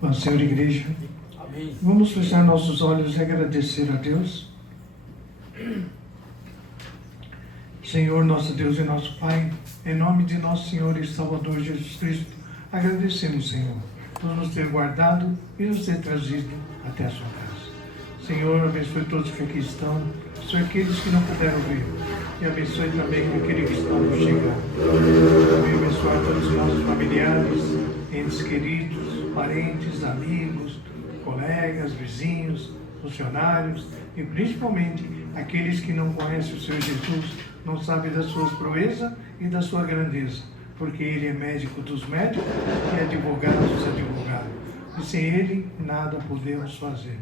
Paz, Senhor, igreja. Amém. Vamos fechar nossos olhos e agradecer a Deus. Senhor, nosso Deus e nosso Pai, em nome de nosso Senhor e Salvador Jesus Cristo, agradecemos, Senhor, por nos ter guardado e nos ter trazido até a sua casa. Senhor, abençoe todos que aqui estão, abençoe aqueles que não puderam vir, e abençoe também aqueles que estão por chegar. Também abençoar todos os nossos familiares, entes queridos, parentes, amigos, colegas, vizinhos, funcionários e principalmente aqueles que não conhecem o Senhor Jesus, não sabem das suas proezas e da sua grandeza, porque Ele é médico dos médicos e advogado dos advogados. E sem Ele nada podemos fazer.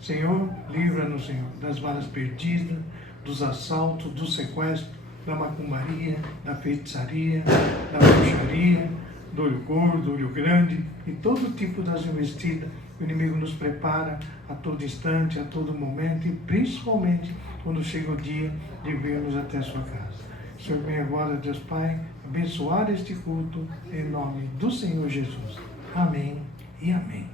Senhor, livra-nos, Senhor, das balas perdidas, dos assaltos, do sequestro, da macumbaria, da feitiçaria, da bruxaria, do olho gordo, do olho grande e todo tipo das investidas. O inimigo nos prepara a todo instante, a todo momento e principalmente quando chega o dia de vermos até a sua casa. O Senhor vem agora, Deus Pai, abençoar este culto em nome do Senhor Jesus. Amém e amém.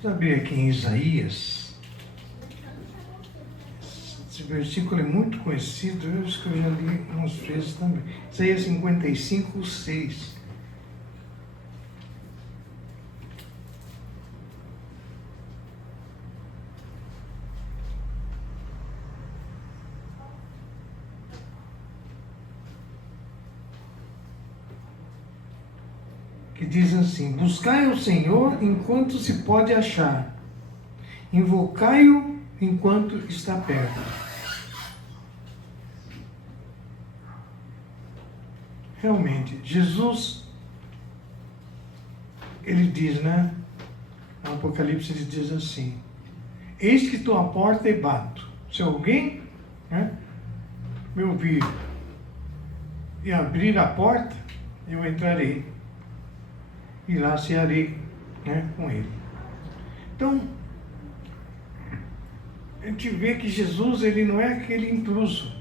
Sabe aqui em Isaías, esse versículo é muito conhecido, eu acho que eu já li uns vezes também. Isaías 55, 6. Que diz assim: buscai o Senhor enquanto se pode achar, invocai-o enquanto está perto. Realmente, Jesus, ele diz, né? No Apocalipse ele diz assim: eis que estou à porta e bato. Se alguém, né, me ouvir e abrir a porta, eu entrarei e lá cearei, né, com ele. Então, a gente vê que Jesus, ele não é aquele intruso.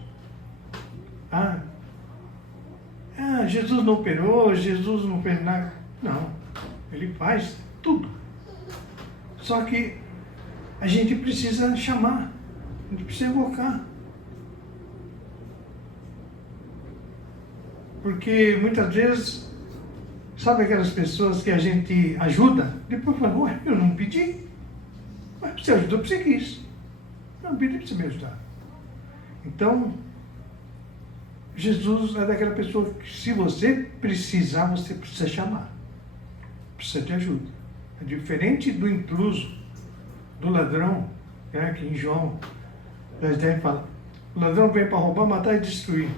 Jesus não operou, Jesus não fez nada. Não, ele faz tudo. Só que a gente precisa chamar, a gente precisa invocar. Porque muitas vezes, sabe aquelas pessoas que a gente ajuda? Depois fala, ué, eu não pedi. Ué, você ajudou porque você quis. Eu não pedi para você me ajudar. Então, Jesus é daquela pessoa que se você precisar, você precisa chamar. Precisa de ajuda. É diferente do intruso, do ladrão, né, que em João 10 fala, o ladrão vem para roubar, matar e destruir.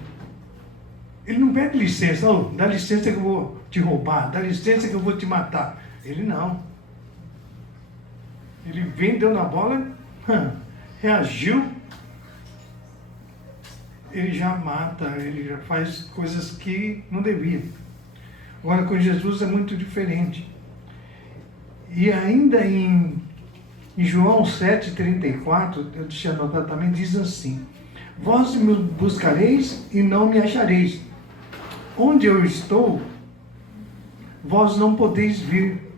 Ele não pede licença, dá licença que eu vou te roubar, dá licença que eu vou te matar. Ele não. Ele vem, deu na bola, reagiu, ele já mata, ele já faz coisas que não devia. Agora com Jesus é muito diferente. E ainda em João 7,34, eu deixei anotar também, diz assim: vós me buscareis e não me achareis. Onde eu estou, vós não podeis vir.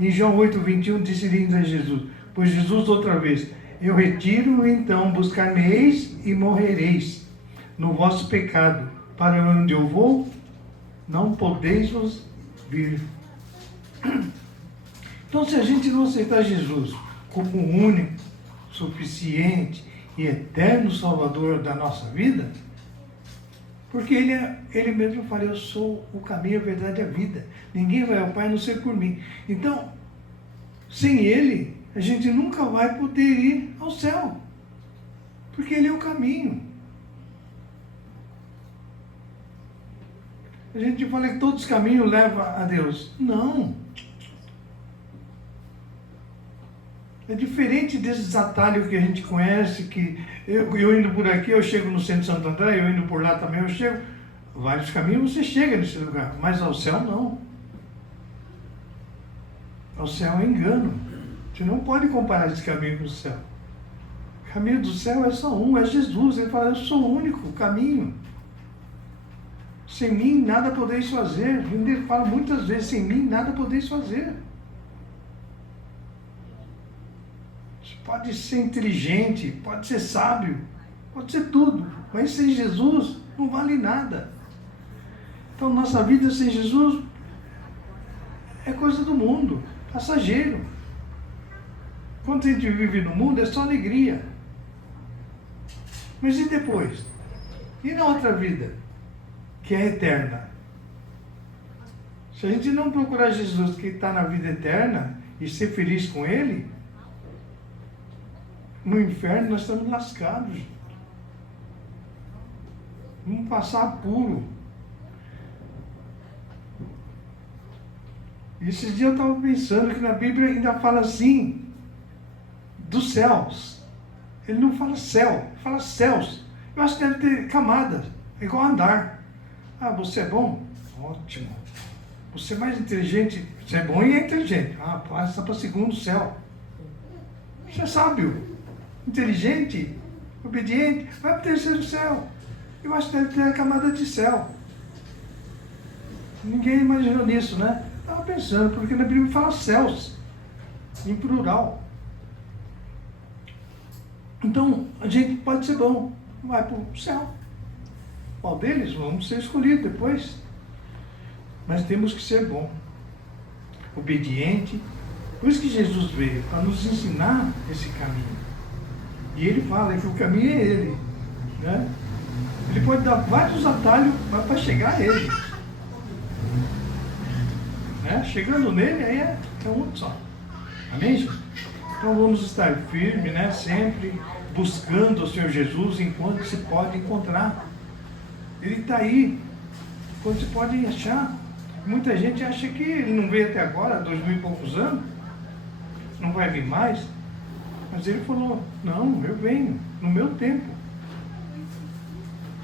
Em João 8,21 disse ainda Jesus, pois Jesus outra vez, eu retiro, então buscar-me-eis e morrereis no vosso pecado. Para onde eu vou, não podeis vos vir. Então, se a gente não aceitar Jesus como o único, suficiente e eterno Salvador da nossa vida, porque ele mesmo fala, eu sou o caminho, a verdade e a vida. Ninguém vai ao Pai a não ser por mim. Então, sem Ele, a gente nunca vai poder ir ao céu. Porque Ele é o caminho. A gente fala que todos os caminhos levam a Deus. Não. É diferente desses atalhos que a gente conhece, que eu indo por aqui, eu chego no centro de Santo André, eu indo por lá também, eu chego. Vários caminhos você chega nesse lugar, mas ao céu não. O céu é engano. Você não pode comparar esse caminho com o céu. O caminho do céu é só um, é Jesus. Ele fala, eu sou o único caminho. Sem mim nada podeis fazer. Ele fala muitas vezes, sem mim nada podeis fazer. Você pode ser inteligente, pode ser sábio, pode ser tudo. Mas sem Jesus não vale nada. Então nossa vida sem Jesus é coisa do mundo, passageiro. Quando a gente vive no mundo é só alegria. Mas e depois? E na outra vida, que é eterna? Se a gente não procurar Jesus que está na vida eterna e ser feliz com Ele, no inferno nós estamos lascados. Vamos passar apuro. Esses dias eu estava pensando que na Bíblia ainda fala assim, dos céus. Ele não fala céu, fala céus. Eu acho que deve ter camadas, é igual andar. Ah, você é bom? Ótimo. Você é mais inteligente? Você é bom e é inteligente. Ah, passa para o segundo céu. Você é sábio, inteligente, obediente, vai para o terceiro céu. Eu acho que deve ter a camada de céu. Ninguém imaginou nisso, né? Estava pensando, porque na Bíblia fala céus, em plural. Então, a gente pode ser bom, vai para o céu. Qual deles? Vamos ser escolhidos depois. Mas temos que ser bom, obediente. Por isso que Jesus veio, para nos ensinar esse caminho. E ele fala que o caminho é ele, né? Ele pode dar vários atalhos para chegar a ele. Né? Chegando nele, aí é um só. Amém, gente? Então vamos estar firmes, né? Sempre buscando o Senhor Jesus enquanto se pode encontrar. Ele está aí, quando se pode achar. Muita gente acha que ele não veio até agora, 2000 e poucos anos, não vai vir mais. Mas ele falou, não, eu venho, no meu tempo.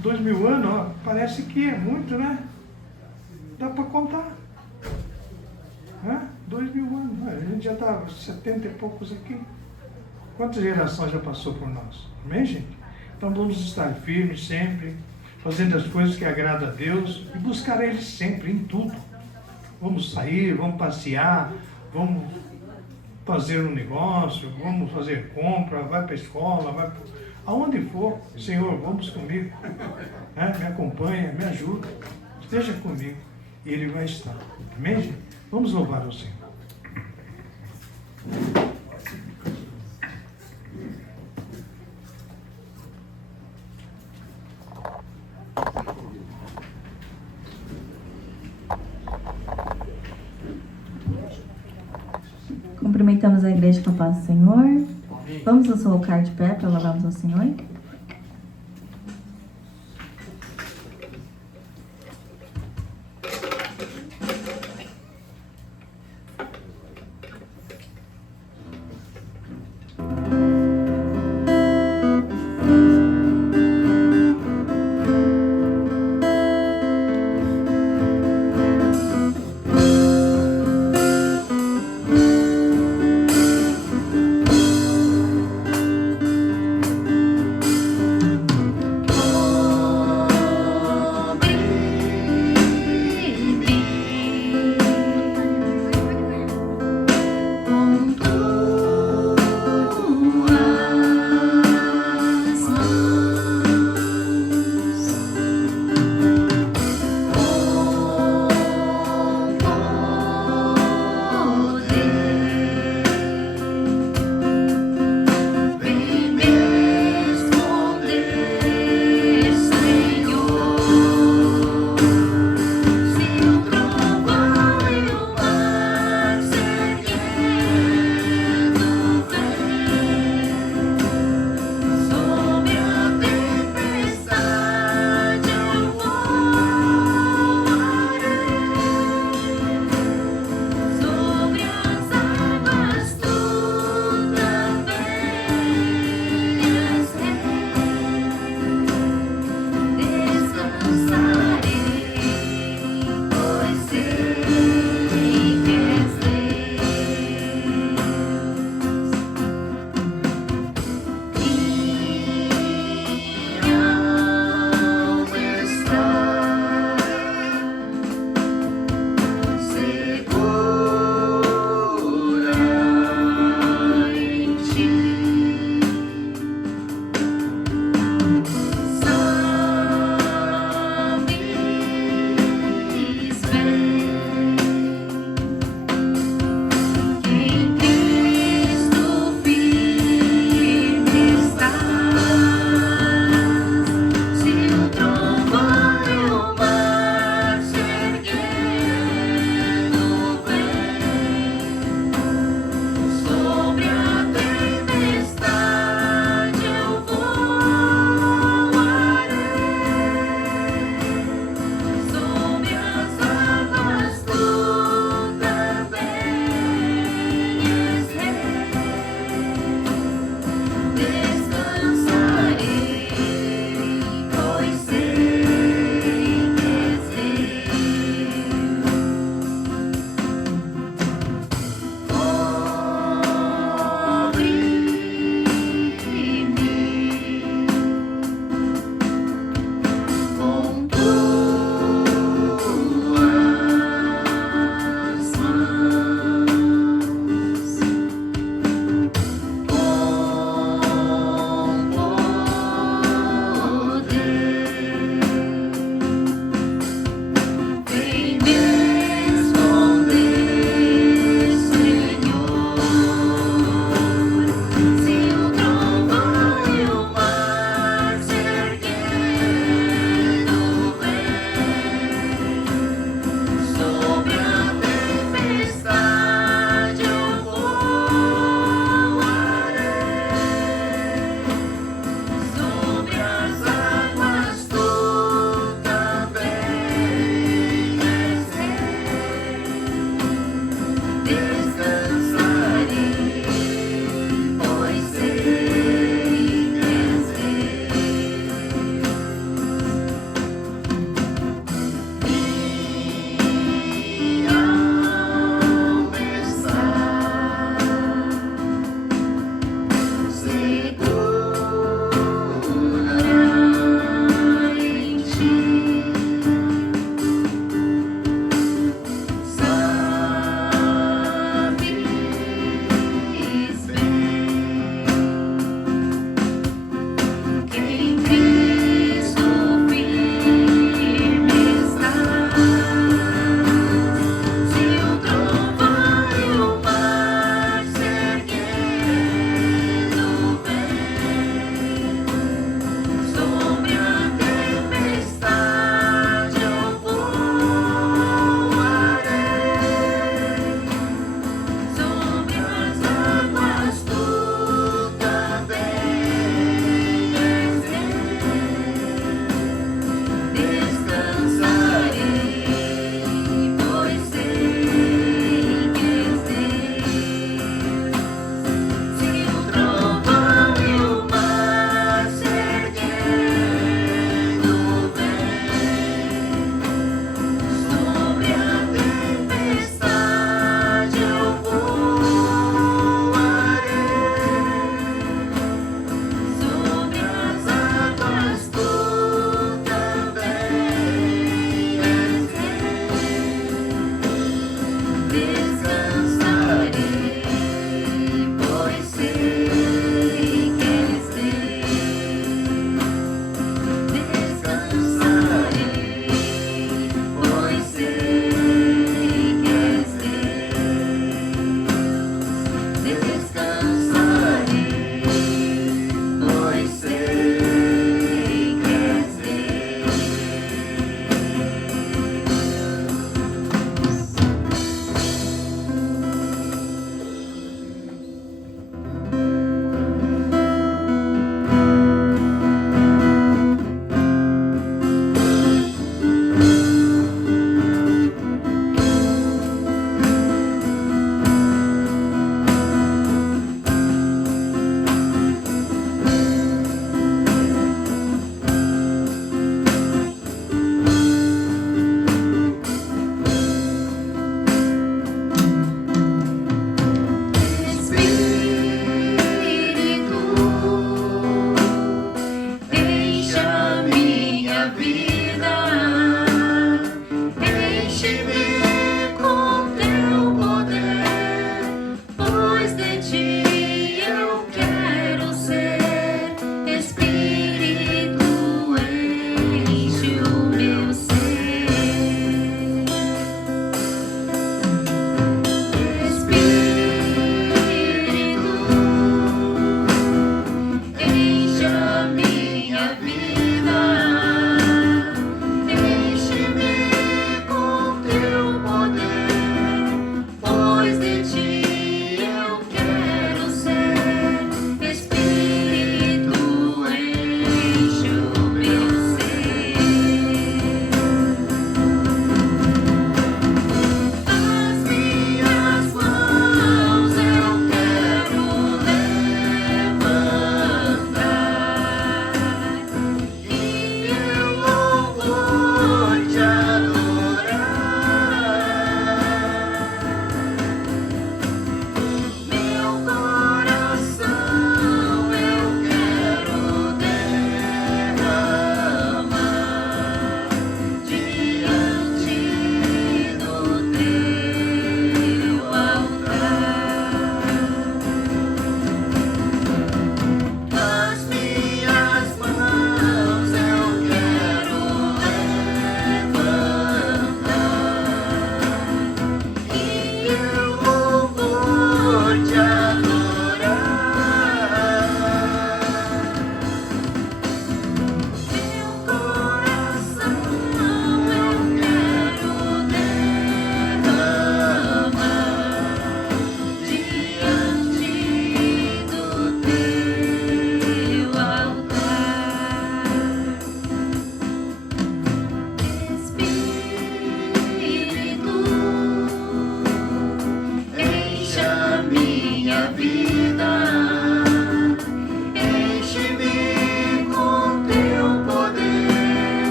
2000 anos, ó, parece que é muito, né? Dá para contar. 2000 anos, a gente já está 70 e poucos aqui. Quantas gerações já passou por nós? Amém, gente? Então vamos estar firmes sempre, fazendo as coisas que agradam a Deus e buscar Ele sempre, em tudo. Vamos sair, vamos passear, vamos fazer um negócio, vamos fazer compra, vai para a escola, vai para... aonde for, Senhor, vamos comigo. Me acompanha, me ajuda, esteja comigo. E Ele vai estar. Amém, gente? Vamos louvar ao Senhor. Cumprimentamos a igreja com a paz do Senhor. Vamos nos colocar de pé para louvarmos ao Senhor.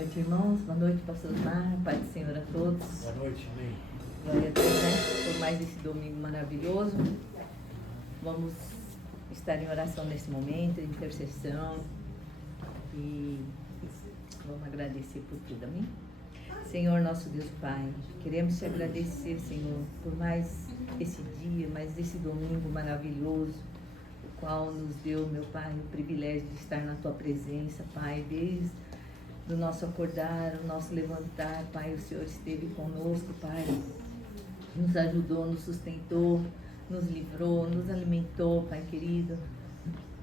noite, irmãos. Boa noite, pastor Mar. Pai do Senhor a todos. Boa noite, amém. Glória a Deus, né? Por mais esse domingo maravilhoso. Vamos estar em oração nesse momento, em intercessão. E vamos agradecer por tudo, amém? Senhor, nosso Deus Pai, queremos te agradecer, Senhor, por mais esse dia, mais esse domingo maravilhoso, o qual nos deu, meu Pai, o privilégio de estar na Tua presença, Pai, desde o nosso acordar, o nosso levantar, Pai, o Senhor esteve conosco, Pai, nos ajudou, nos sustentou, nos livrou, nos alimentou, Pai querido.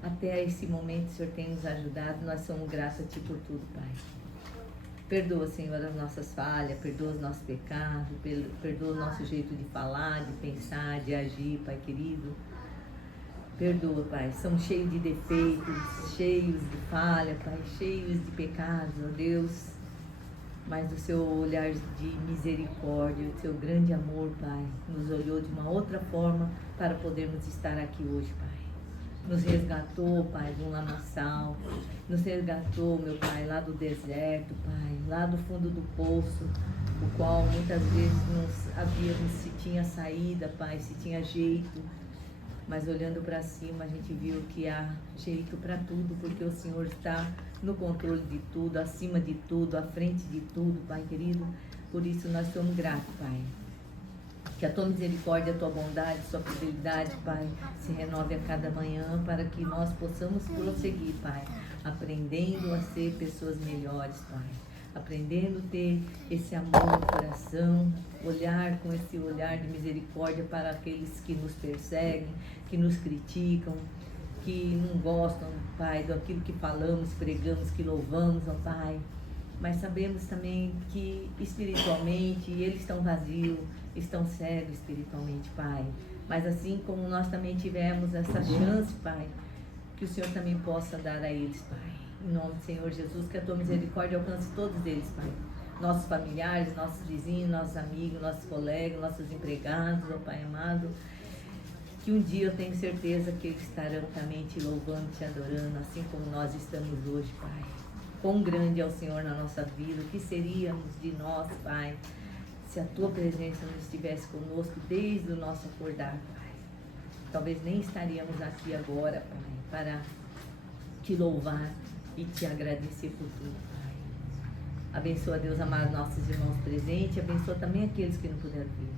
Até esse momento o Senhor tem nos ajudado, nós somos gratos a Ti por tudo, Pai. Perdoa, Senhor, as nossas falhas, perdoa os nossos pecados, perdoa o nosso jeito de falar, de pensar, de agir, Pai querido. Perdoa, Pai, somos cheios de defeitos, cheios de falha, Pai, cheios de pecados, ó Deus. Mas do Seu olhar de misericórdia, do Seu grande amor, Pai, nos olhou de uma outra forma para podermos estar aqui hoje, Pai. Nos resgatou, Pai, de um lamaçal, nos resgatou, meu Pai, lá do deserto, Pai, lá do fundo do poço, o qual muitas vezes não sabíamos se tinha saída, Pai, se tinha jeito, mas olhando para cima a gente viu que há jeito para tudo, porque o Senhor está no controle de tudo, acima de tudo, à frente de tudo, Pai querido. Por isso nós somos gratos, Pai. Que a Tua misericórdia, a Tua bondade, a Tua fidelidade, Pai, se renove a cada manhã para que nós possamos prosseguir, Pai, aprendendo a ser pessoas melhores, Pai. Aprendendo a ter esse amor no coração, olhar com esse olhar de misericórdia para aqueles que nos perseguem, que nos criticam, que não gostam, Pai, daquilo que falamos, pregamos, que louvamos, ó Pai. Mas sabemos também que espiritualmente eles estão vazios, estão cegos espiritualmente, Pai. Mas assim como nós também tivemos essa chance, Pai, que o Senhor também possa dar a eles, Pai. Em nome do Senhor Jesus, que a Tua misericórdia alcance todos eles, Pai. Nossos familiares, nossos vizinhos, nossos amigos, nossos colegas, nossos empregados, ó Pai amado. Que um dia eu tenho certeza que eles estarão também Te louvando, Te adorando, assim como nós estamos hoje, Pai. Quão grande é o Senhor na nossa vida, o que seríamos de nós, Pai, se a Tua presença não estivesse conosco desde o nosso acordar, Pai. Talvez nem estaríamos aqui agora, Pai, para Te louvar e Te agradecer por tudo, Pai. Abençoa, Deus amado, nossos irmãos presentes, abençoa também aqueles que não puderam vir.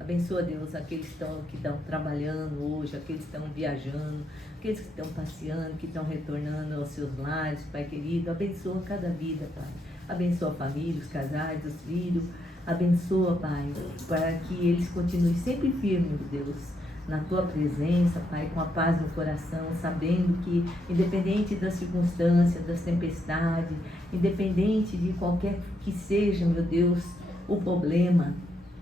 Abençoa, Deus, aqueles que estão trabalhando hoje, aqueles que estão viajando, aqueles que estão passeando, que estão retornando aos seus lares, Pai querido. Abençoa cada vida, Pai. Abençoa a família, os casais, os filhos. Abençoa, Pai, para que eles continuem sempre firmes, Deus, na Tua presença, Pai, com a paz no coração, sabendo que, independente das circunstâncias, das tempestades, independente de qualquer que seja, meu Deus, o problema,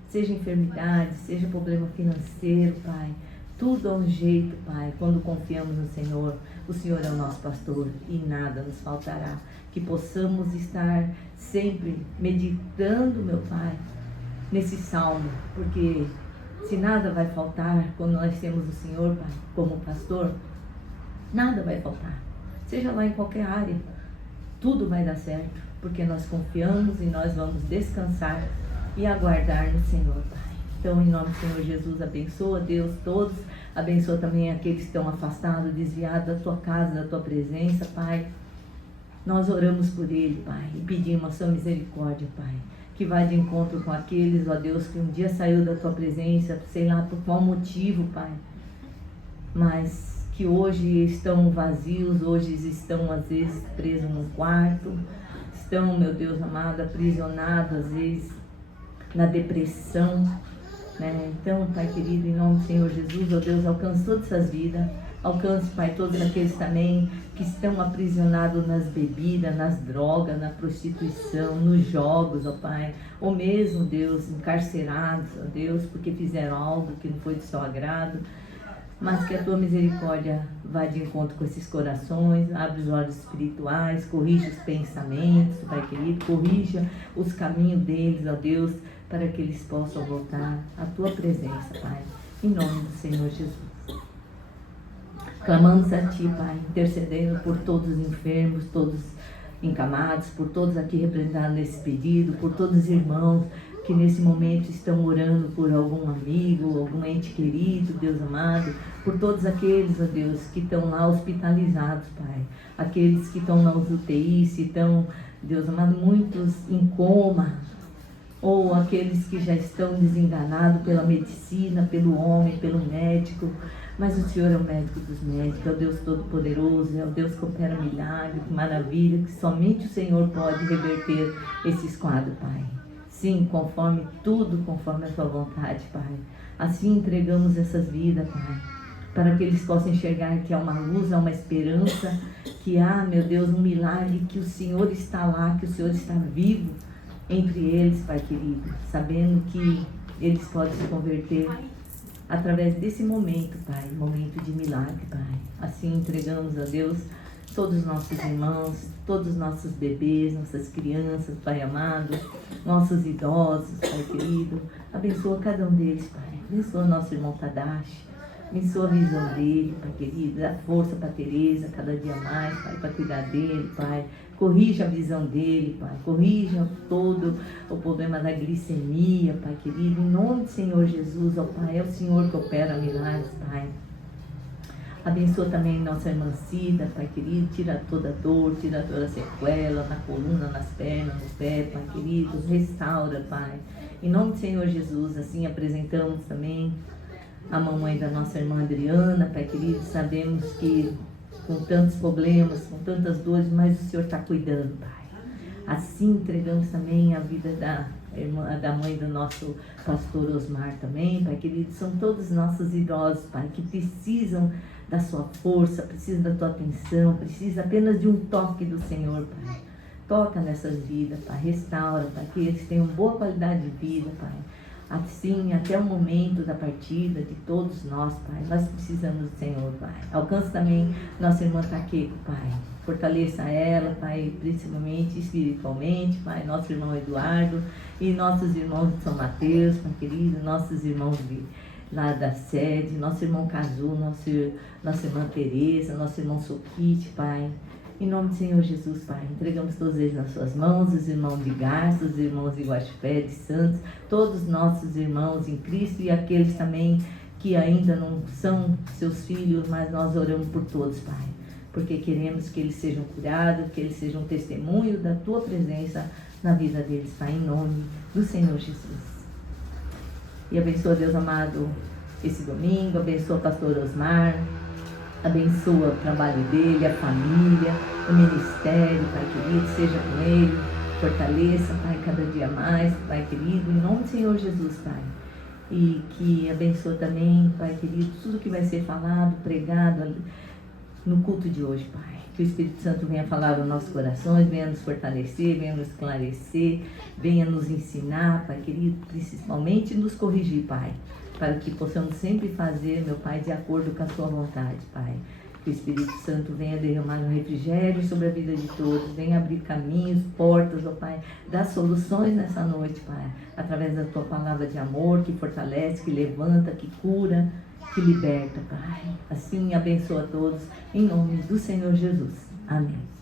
seja enfermidade, seja problema financeiro, Pai, tudo é um jeito, Pai, quando confiamos no Senhor. O Senhor é o nosso pastor e nada nos faltará. Que possamos estar sempre meditando, meu Pai, nesse salmo, porque se nada vai faltar quando nós temos o Senhor, Pai, como pastor, nada vai faltar. Seja lá em qualquer área, tudo vai dar certo, porque nós confiamos e nós vamos descansar e aguardar no Senhor, Pai. Então, em nome do Senhor Jesus, abençoa, Deus, todos. Abençoa também aqueles que estão afastados, desviados da Tua casa, da Tua presença, Pai. Nós oramos por ele, Pai, e pedimos a Sua misericórdia, Pai, que vá de encontro com aqueles, ó Deus, que um dia saiu da Tua presença, sei lá por qual motivo, Pai, mas que hoje estão vazios, hoje estão às vezes presos no quarto, estão, meu Deus amado, aprisionados, às vezes na depressão, né? Então, Pai querido, em nome do Senhor Jesus, ó Deus, alcance todas essas vidas, alcance, Pai, todos aqueles também que estão aprisionados nas bebidas, nas drogas, na prostituição, nos jogos, ó Pai, ou mesmo, Deus, encarcerados, ó Deus, porque fizeram algo que não foi de seu agrado, mas que a Tua misericórdia vá de encontro com esses corações, abre os olhos espirituais, corrija os pensamentos, Pai querido, corrija os caminhos deles, ó Deus, para que eles possam voltar à Tua presença, Pai, em nome do Senhor Jesus. Clamamos a Ti, Pai, intercedendo por todos os enfermos, todos encamados, por todos aqui representados nesse pedido, por todos os irmãos que nesse momento estão orando por algum amigo, algum ente querido, Deus amado, por todos aqueles, ó Deus, que estão lá hospitalizados, Pai, aqueles que estão nas UTIs, se estão, Deus amado, muitos em coma, ou aqueles que já estão desenganados pela medicina, pelo homem, pelo médico, mas o Senhor é o médico dos médicos, é o Deus Todo-Poderoso, é o Deus que opera milagre, que maravilha, que somente o Senhor pode reverter esses quadros, Pai. Sim, conforme a Sua vontade, Pai. Assim entregamos essas vidas, Pai, para que eles possam enxergar que há uma luz, há uma esperança, que há, meu Deus, um milagre, que o Senhor está lá, que o Senhor está vivo entre eles, Pai querido, sabendo que eles podem se converter através desse momento, Pai, momento de milagre, Pai. Assim entregamos a Deus todos os nossos irmãos, todos os nossos bebês, nossas crianças, Pai amado, nossos idosos, Pai querido. Abençoa cada um deles, Pai. Abençoa nosso irmão Tadashi. Abençoa a visão dele, Pai querido. Dá força para Tereza cada dia mais, Pai, para cuidar dele, Pai. Corrija a visão dele, Pai. Corrija todo o problema da glicemia, Pai querido. Em nome do Senhor Jesus, ó Pai. É o Senhor que opera milagres, Pai. Abençoa também nossa irmã Cida, Pai querido. Tira toda dor, tira toda sequela na coluna, nas pernas, no pé, Pai querido. Restaura, Pai. Em nome do Senhor Jesus, assim apresentamos também a mamãe da nossa irmã Adriana, Pai querido. Sabemos que com tantos problemas, com tantas dores, mas o Senhor está cuidando, Pai. Assim entregamos também a vida da mãe do nosso pastor Osmar também, Pai querido. São todos nossos idosos, Pai, que precisam da sua força, precisam da tua atenção, precisam apenas de um toque do Senhor, Pai. Toca nessas vidas, Pai, restaura, Pai, que eles tenham boa qualidade de vida, Pai. Assim, até o momento da partida de todos nós, Pai, nós precisamos do Senhor, Pai. Alcance também nossa irmã Taqueco, Pai. Fortaleça ela, Pai, principalmente espiritualmente, Pai. Nosso irmão Eduardo e nossos irmãos de São Mateus, Pai querido, nossos irmãos lá da sede, nosso irmão Cazu, nossa irmã Tereza, nosso irmão Soquite, Pai. Em nome do Senhor Jesus, Pai, entregamos todos eles nas suas mãos, os irmãos de Garça, os irmãos de Guaxupé, de Santos, todos nossos irmãos em Cristo e aqueles também que ainda não são seus filhos, mas nós oramos por todos, Pai, porque queremos que eles sejam curados, que eles sejam testemunho da Tua presença na vida deles, Pai, em nome do Senhor Jesus. E abençoa, Deus amado, esse domingo, abençoa o pastor Osmar, abençoa o trabalho dele, a família, o ministério, Pai querido, seja com ele, fortaleça, Pai, cada dia mais, Pai querido, em nome do Senhor Jesus, Pai. E que abençoa também, Pai querido, tudo que vai ser falado, pregado no culto de hoje, Pai. Que o Espírito Santo venha falar aos nossos corações, venha nos fortalecer, venha nos esclarecer, venha nos ensinar, Pai querido, principalmente nos corrigir, Pai, para que possamos sempre fazer, meu Pai, de acordo com a Sua vontade, Pai. Que o Espírito Santo venha derramar um refrigério sobre a vida de todos, venha abrir caminhos, portas, ó Pai, dar soluções nessa noite, Pai, através da Tua palavra de amor, que fortalece, que levanta, que cura, que liberta, Pai. Assim, abençoa a todos, em nome do Senhor Jesus. Amém.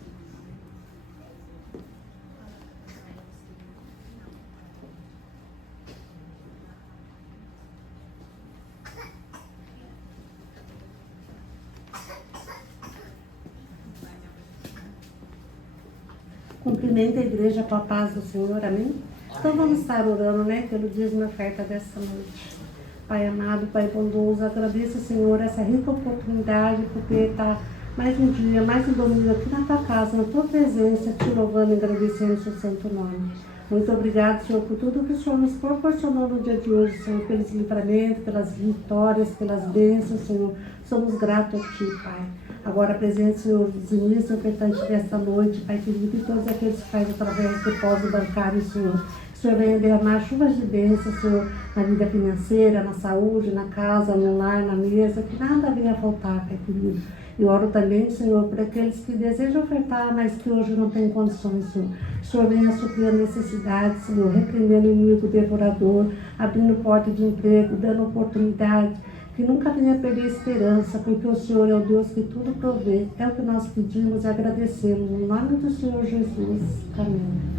Cumprimenta a igreja com a paz do Senhor, amém? Então vamos estar orando, né, pelo dízimo e oferta dessa noite. Pai amado, Pai bondoso, agradeço, Senhor, essa rica oportunidade, porque está mais um dia, mais um domingo aqui na Tua casa, na Tua presença, te louvando e agradecendo o Seu santo nome. Muito obrigado, Senhor, por tudo que o Senhor nos proporcionou no dia de hoje, Senhor, pelos livramentos, pelas vitórias, pelas bênçãos, Senhor. Somos gratos a Ti, Pai. Agora apresente, Senhor, os inícios ofertantes desta noite, Pai querido, e todos aqueles que fazem através do depósito bancário, Senhor. Que o Senhor venha derramar chuvas de bênçãos, Senhor, na vida financeira, na saúde, na casa, no lar, na mesa, que nada venha a faltar, Pai querido. E oro também, Senhor, por aqueles que desejam ofertar, mas que hoje não têm condições, Senhor. Que o Senhor venha suprir a necessidade, Senhor, repreendendo o inimigo devorador, abrindo porta de emprego, dando oportunidade, que nunca venha perder a esperança, porque o Senhor é o Deus que tudo provê. É o que nós pedimos e agradecemos. No nome do Senhor Jesus. Amém.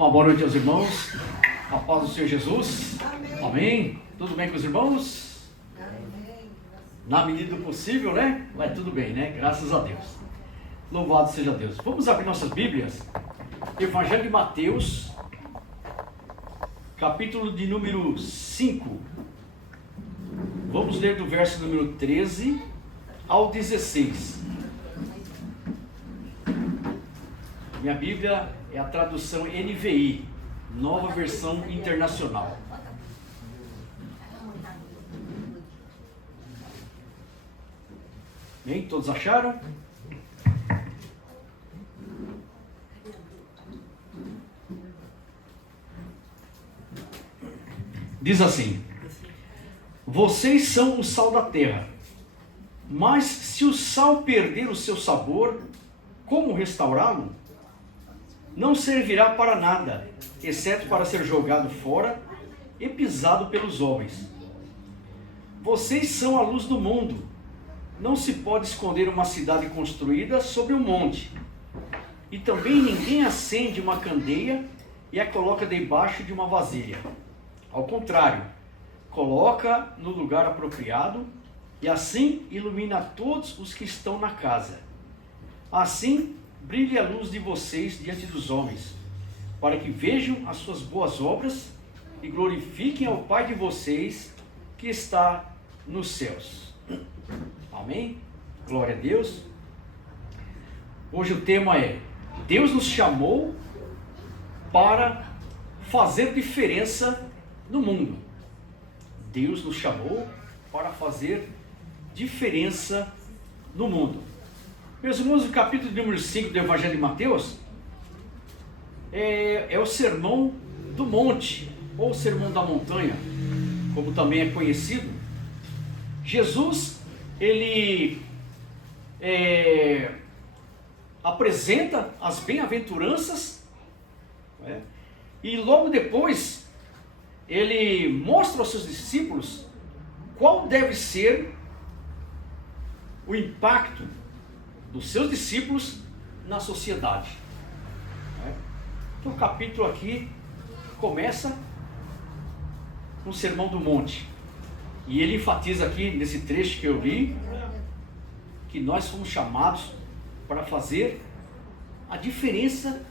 Uma boa noite aos irmãos, a paz do Senhor Jesus. Amém. Amém. Tudo bem com os irmãos? Amém. Na medida do possível, né? Vai tudo bem, né? Graças a Deus. Louvado seja Deus. Vamos abrir nossas Bíblias. Evangelho de Mateus, capítulo de número 5. Vamos ler do verso número 13 ao 16. Minha Bíblia é a tradução NVI, Nova Versão Internacional. Bem, todos acharam? Diz assim: vocês são o sal da terra, mas se o sal perder o seu sabor, como restaurá-lo? Não servirá para nada, exceto para ser jogado fora e pisado pelos homens. Vocês são a luz do mundo. Não se pode esconder uma cidade construída sobre um monte. E também ninguém acende uma candeia e a coloca debaixo de uma vasilha. Ao contrário, coloca no lugar apropriado e assim ilumina todos os que estão na casa. Assim, brilhe a luz de vocês diante dos homens, para que vejam as suas boas obras e glorifiquem ao Pai de vocês que está nos céus. Amém? Glória a Deus. Hoje o tema é: Deus nos chamou para fazer diferença no mundo. Deus nos chamou para fazer diferença no mundo. Meus irmãos, o capítulo número 5 do Evangelho de Mateus é o Sermão do Monte, ou Sermão da Montanha, como também é conhecido. Jesus, ele apresenta as bem-aventuranças, né? E logo depois ele mostra aos seus discípulos qual deve ser o impacto dos seus discípulos na sociedade. Então o capítulo aqui começa no Sermão do Monte, e ele enfatiza aqui nesse trecho que eu li que nós fomos chamados para fazer a diferença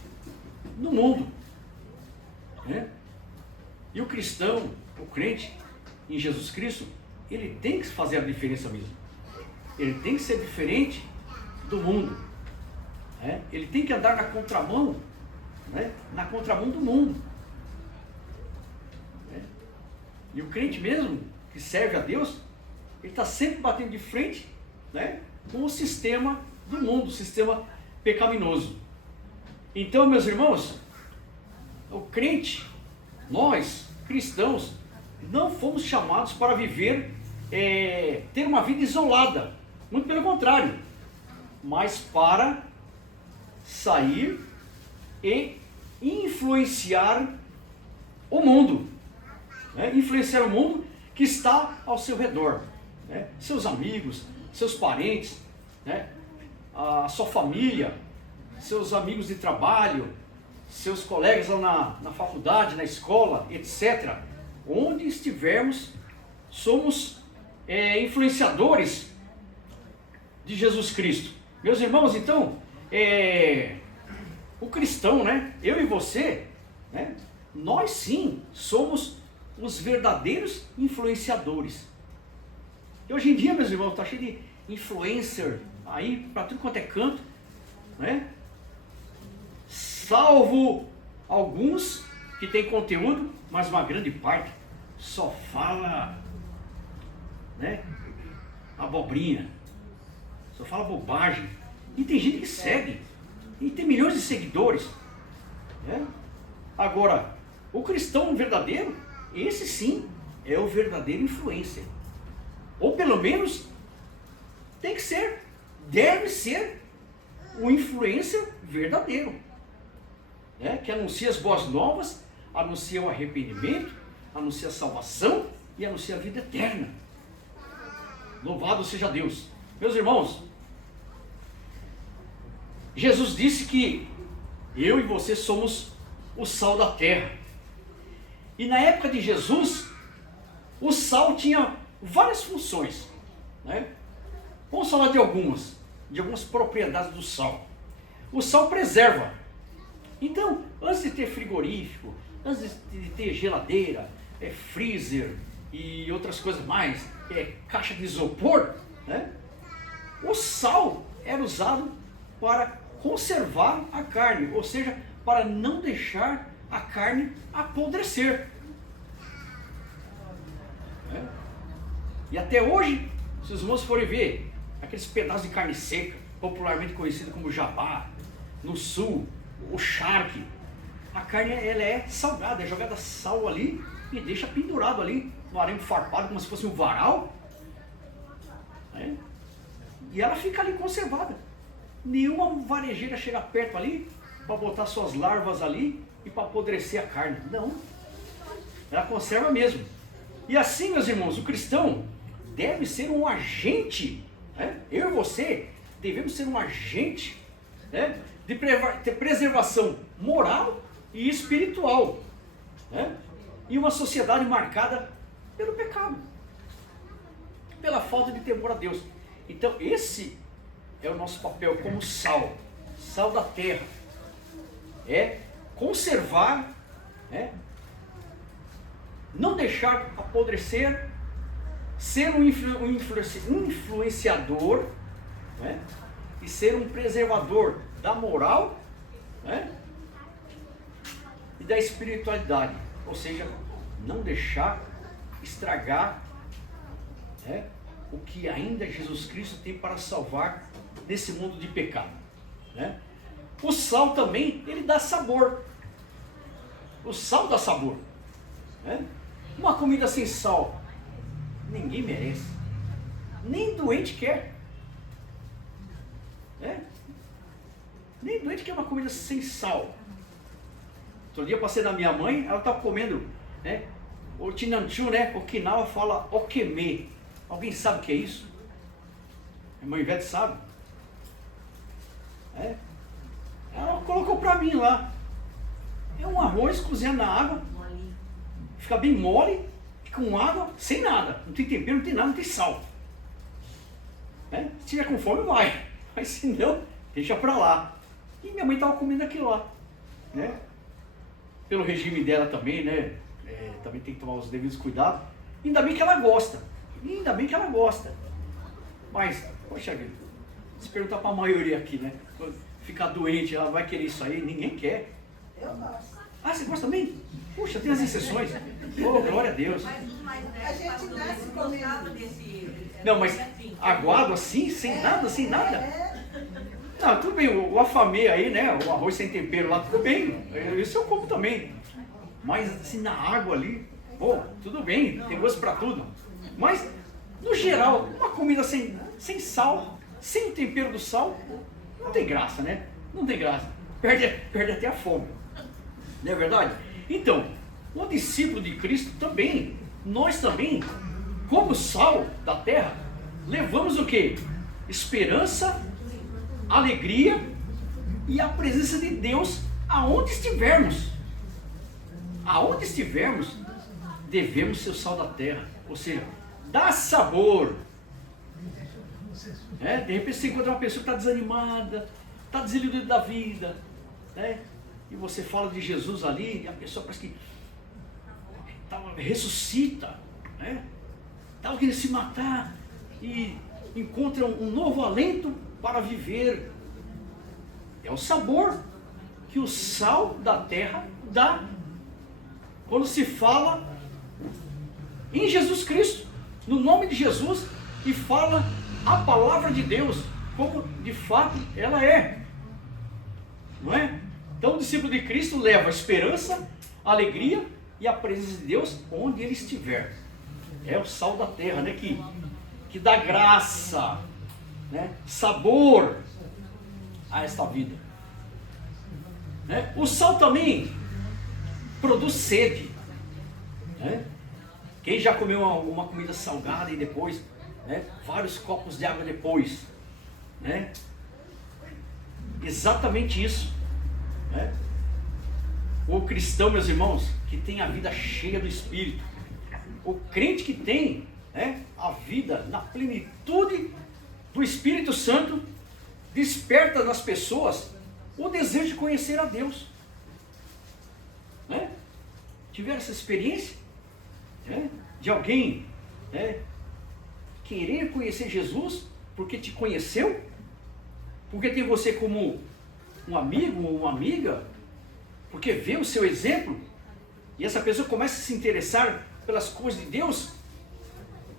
no mundo, né? E o cristão, o crente em Jesus Cristo, ele tem que fazer a diferença mesmo. Ele tem que ser diferente do mundo, né? Ele tem que andar na contramão, né? Na contramão do mundo, né? E o crente mesmo, que serve a Deus, ele está sempre batendo de frente, né, com o sistema do mundo, o sistema pecaminoso. Então, meus irmãos, o crente, nós, cristãos, não fomos chamados para viver, ter uma vida isolada, muito pelo contrário, mas para sair e influenciar o mundo, né? Influenciar o mundo que está ao seu redor, né? Seus amigos, seus parentes, né? A sua família, seus amigos de trabalho, seus colegas lá na faculdade, na escola, etc. Onde estivermos, somos influenciadores de Jesus Cristo. Meus irmãos, então, o cristão, né? Eu e você, né? Nós sim somos os verdadeiros influenciadores. E hoje em dia, meus irmãos, está cheio de influencer aí para tudo quanto é canto, né? Salvo alguns que têm conteúdo, mas uma grande parte só fala, né, abobrinha, só fala bobagem. E tem gente que segue, e tem milhões de seguidores, né? Agora, o cristão verdadeiro, esse sim é o verdadeiro influencer. Ou pelo menos tem que ser, deve ser o influencer verdadeiro, né? Que anuncia as boas novas, anuncia o arrependimento, anuncia a salvação e anuncia a vida eterna. Louvado seja Deus. Meus irmãos, Jesus disse que eu e você somos o sal da terra. E na época de Jesus, o sal tinha várias funções, né? Vamos falar de algumas propriedades do sal. O sal preserva. Então, antes de ter frigorífico, antes de ter geladeira, freezer e outras coisas mais, caixa de isopor, né? O sal era usado para conservar a carne, ou seja, para não deixar a carne apodrecer. E até hoje, se os irmãos forem ver aqueles pedaços de carne seca, popularmente conhecido como jabá, no sul, o charque, a carne ela é salgada, é jogada sal ali e deixa pendurado ali no arame farpado, como se fosse um varal, né? E ela fica ali conservada. Nenhuma varejeira chega perto ali para botar suas larvas ali e para apodrecer a carne. Não, ela conserva mesmo. E assim, meus irmãos, o cristão deve ser um agente, né? Eu e você devemos ser um agente, né, de preservação moral e espiritual, né? E uma sociedade marcada pelo pecado, pela falta de temor a Deus. Então esse é o nosso papel como sal, sal da terra, é conservar, né? Não deixar apodrecer, ser um influenciador, né? E ser um preservador da moral, né? e da espiritualidade, ou seja, não deixar estragar, né, o que ainda Jesus Cristo tem para salvar nesse mundo de pecado, né? O sal também, ele dá sabor. O sal dá sabor, né? Uma comida sem sal, ninguém merece. Nem doente quer. Né? Nem doente quer uma comida sem sal. Outro dia eu passei na minha mãe, ela estava comendo, né? O Tinanchu, né? Okinawa fala okeme. Alguém sabe o que é isso? A irmã Ivete sabe? É? Ela colocou para mim lá. É um arroz cozinhado na água, fica bem mole, com água, sem nada. Não tem tempero, não tem nada, não tem sal. Né? Se tiver com fome, vai. Mas se não, deixa para lá. E minha mãe estava comendo aquilo lá. Né? Pelo regime dela também, né? Também tem que tomar os devidos cuidados. Ainda bem que ela gosta. Ainda bem que ela gosta. Mas, poxa vida, se perguntar para a maioria aqui, né? Quando ficar doente, ela vai querer isso aí? Ninguém quer. Eu gosto. Ah, você gosta também? Puxa, tem as exceções. Oh, glória a Deus. A gente nasce comendo. Não, mas aguado assim, sem nada, sem nada? Não, tudo bem, o afamê aí, né? O arroz sem tempero lá, tudo bem. Isso eu como também. Mas assim, na água ali, pô, tudo bem, tem gosto pra tudo. Mas, no geral, uma comida sem sal, sem o tempero do sal, não tem graça, né? Não tem graça. Perde até a fome. Não é verdade? Então, o discípulo de Cristo também, nós também, como sal da terra, levamos o quê? Esperança, alegria e a presença de Deus aonde estivermos. Aonde estivermos, devemos ser o sal da terra. Ou seja, dá sabor. De repente você encontra uma pessoa que está desanimada, está desiludida da vida, né? E você fala de Jesus ali, e a pessoa parece que ressuscita, né? Estava querendo se matar e encontra um novo alento para viver. É o sabor que o sal da terra dá quando se fala em Jesus Cristo, no nome de Jesus, e fala a palavra de Deus, como de fato ela é. Não é? Então o discípulo de Cristo leva a esperança, a alegria e a presença de Deus onde ele estiver. É o sal da terra, né? Que dá graça, né? Sabor a esta vida. Né? O sal também produz sede. Né? Quem já comeu uma comida salgada e depois, né, vários copos de água depois, né? Exatamente isso. Né? O cristão, meus irmãos, que tem a vida cheia do Espírito, o crente que tem, né, a vida na plenitude do Espírito Santo, desperta nas pessoas o desejo de conhecer a Deus. Né? Tiveram essa experiência, né, de alguém, né, querer conhecer Jesus porque te conheceu, porque tem você como um amigo ou uma amiga, porque vê o seu exemplo, e essa pessoa começa a se interessar pelas coisas de Deus,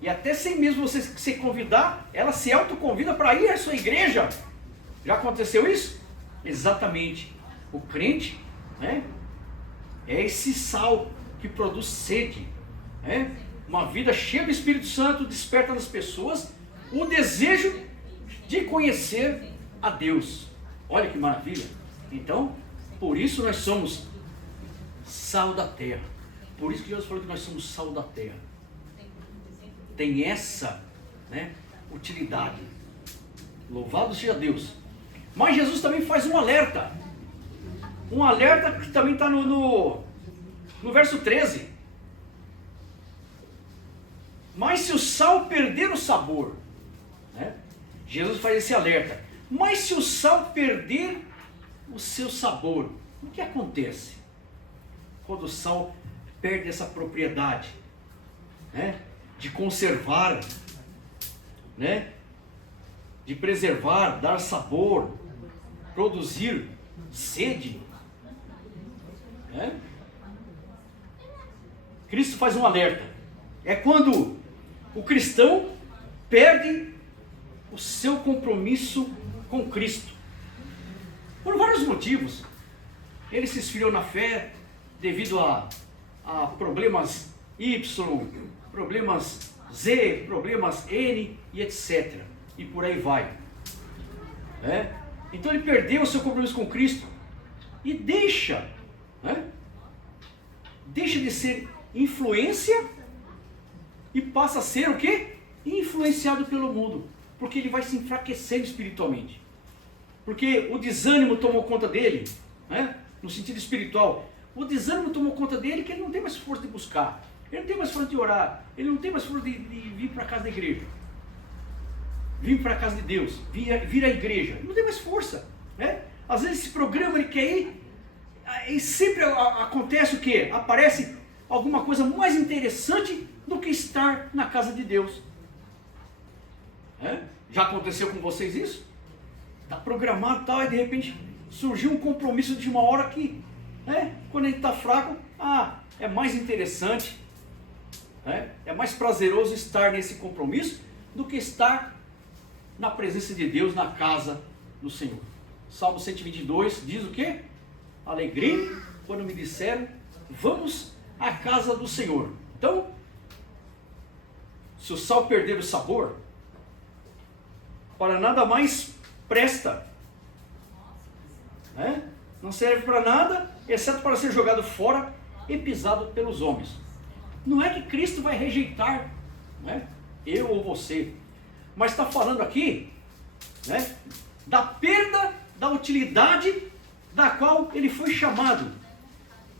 e até sem mesmo você se convidar, ela se autoconvida para ir à sua igreja. Já aconteceu isso? Exatamente. O crente, né, é esse sal que produz sede, né? Uma vida cheia do Espírito Santo desperta nas pessoas o desejo de conhecer a Deus. Olha que maravilha. Então, por isso nós somos sal da terra. Por isso que Jesus falou que nós somos sal da terra. Tem essa, né, utilidade. Louvado seja Deus. Mas Jesus também faz um alerta. Um alerta que também está no verso 13. Mas se o sal perder o sabor, né? Jesus faz esse alerta. Mas se o sal perder o seu sabor, o que acontece quando o sal perde essa propriedade, né, de conservar, né, de preservar, dar sabor, produzir sede, né? Cristo faz um alerta. É quando o cristão perde o seu compromisso com Cristo. Por vários motivos. Ele se esfriou na fé devido a problemas Y, problemas Z, problemas N e etc. E por aí vai. Então ele perdeu o seu compromisso com Cristo e deixa de ser influência e passa a ser o quê? Influenciado pelo mundo, porque ele vai se enfraquecendo espiritualmente. Porque o desânimo tomou conta dele, no sentido espiritual. O desânimo tomou conta dele que ele não tem mais força de buscar, ele não tem mais força de orar, ele não tem mais força de vir para a casa da igreja, vir para a casa de Deus, vir à igreja, ele não tem mais força. Às vezes esse programa ele quer ir, e sempre acontece o quê? Aparece alguma coisa mais interessante do que estar na casa de Deus. Já aconteceu com vocês isso? Está programado e tal, e de repente surgiu um compromisso de uma hora que, quando a gente está fraco, é mais interessante, é mais prazeroso estar nesse compromisso do que estar na presença de Deus, na casa do Senhor. Salmo 122 diz o quê? Alegria quando me disseram, vamos à casa do Senhor. Então, se o sal perder o sabor, para nada mais presta. Não serve para nada, exceto para ser jogado fora e pisado pelos homens. Não é que Cristo vai rejeitar, eu ou você, mas está falando aqui, da perda da utilidade da qual ele foi chamado,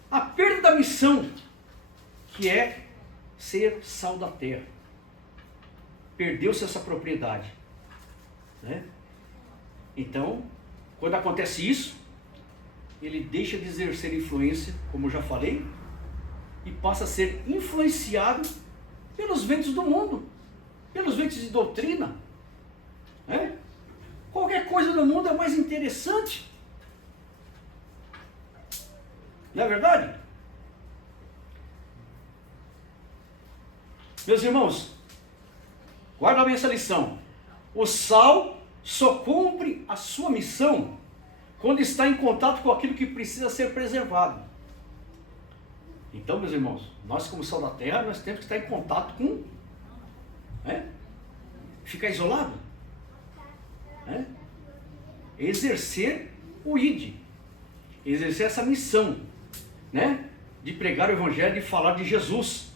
a perda da missão, que é ser sal da terra. Perdeu-se essa propriedade. Então, quando acontece isso, ele deixa de exercer influência, como eu já falei, e passa a ser influenciado pelos ventos do mundo, pelos ventos de doutrina. Qualquer coisa no mundo é mais interessante. Não é verdade? Meus irmãos, guarda bem essa lição. O sal só cumpre a sua missão quando está em contato com aquilo que precisa ser preservado. Então, meus irmãos, nós como sal da terra, nós temos que estar em contato com... ficar isolado. Exercer o ID. Exercer essa missão, de pregar o evangelho, de falar de Jesus.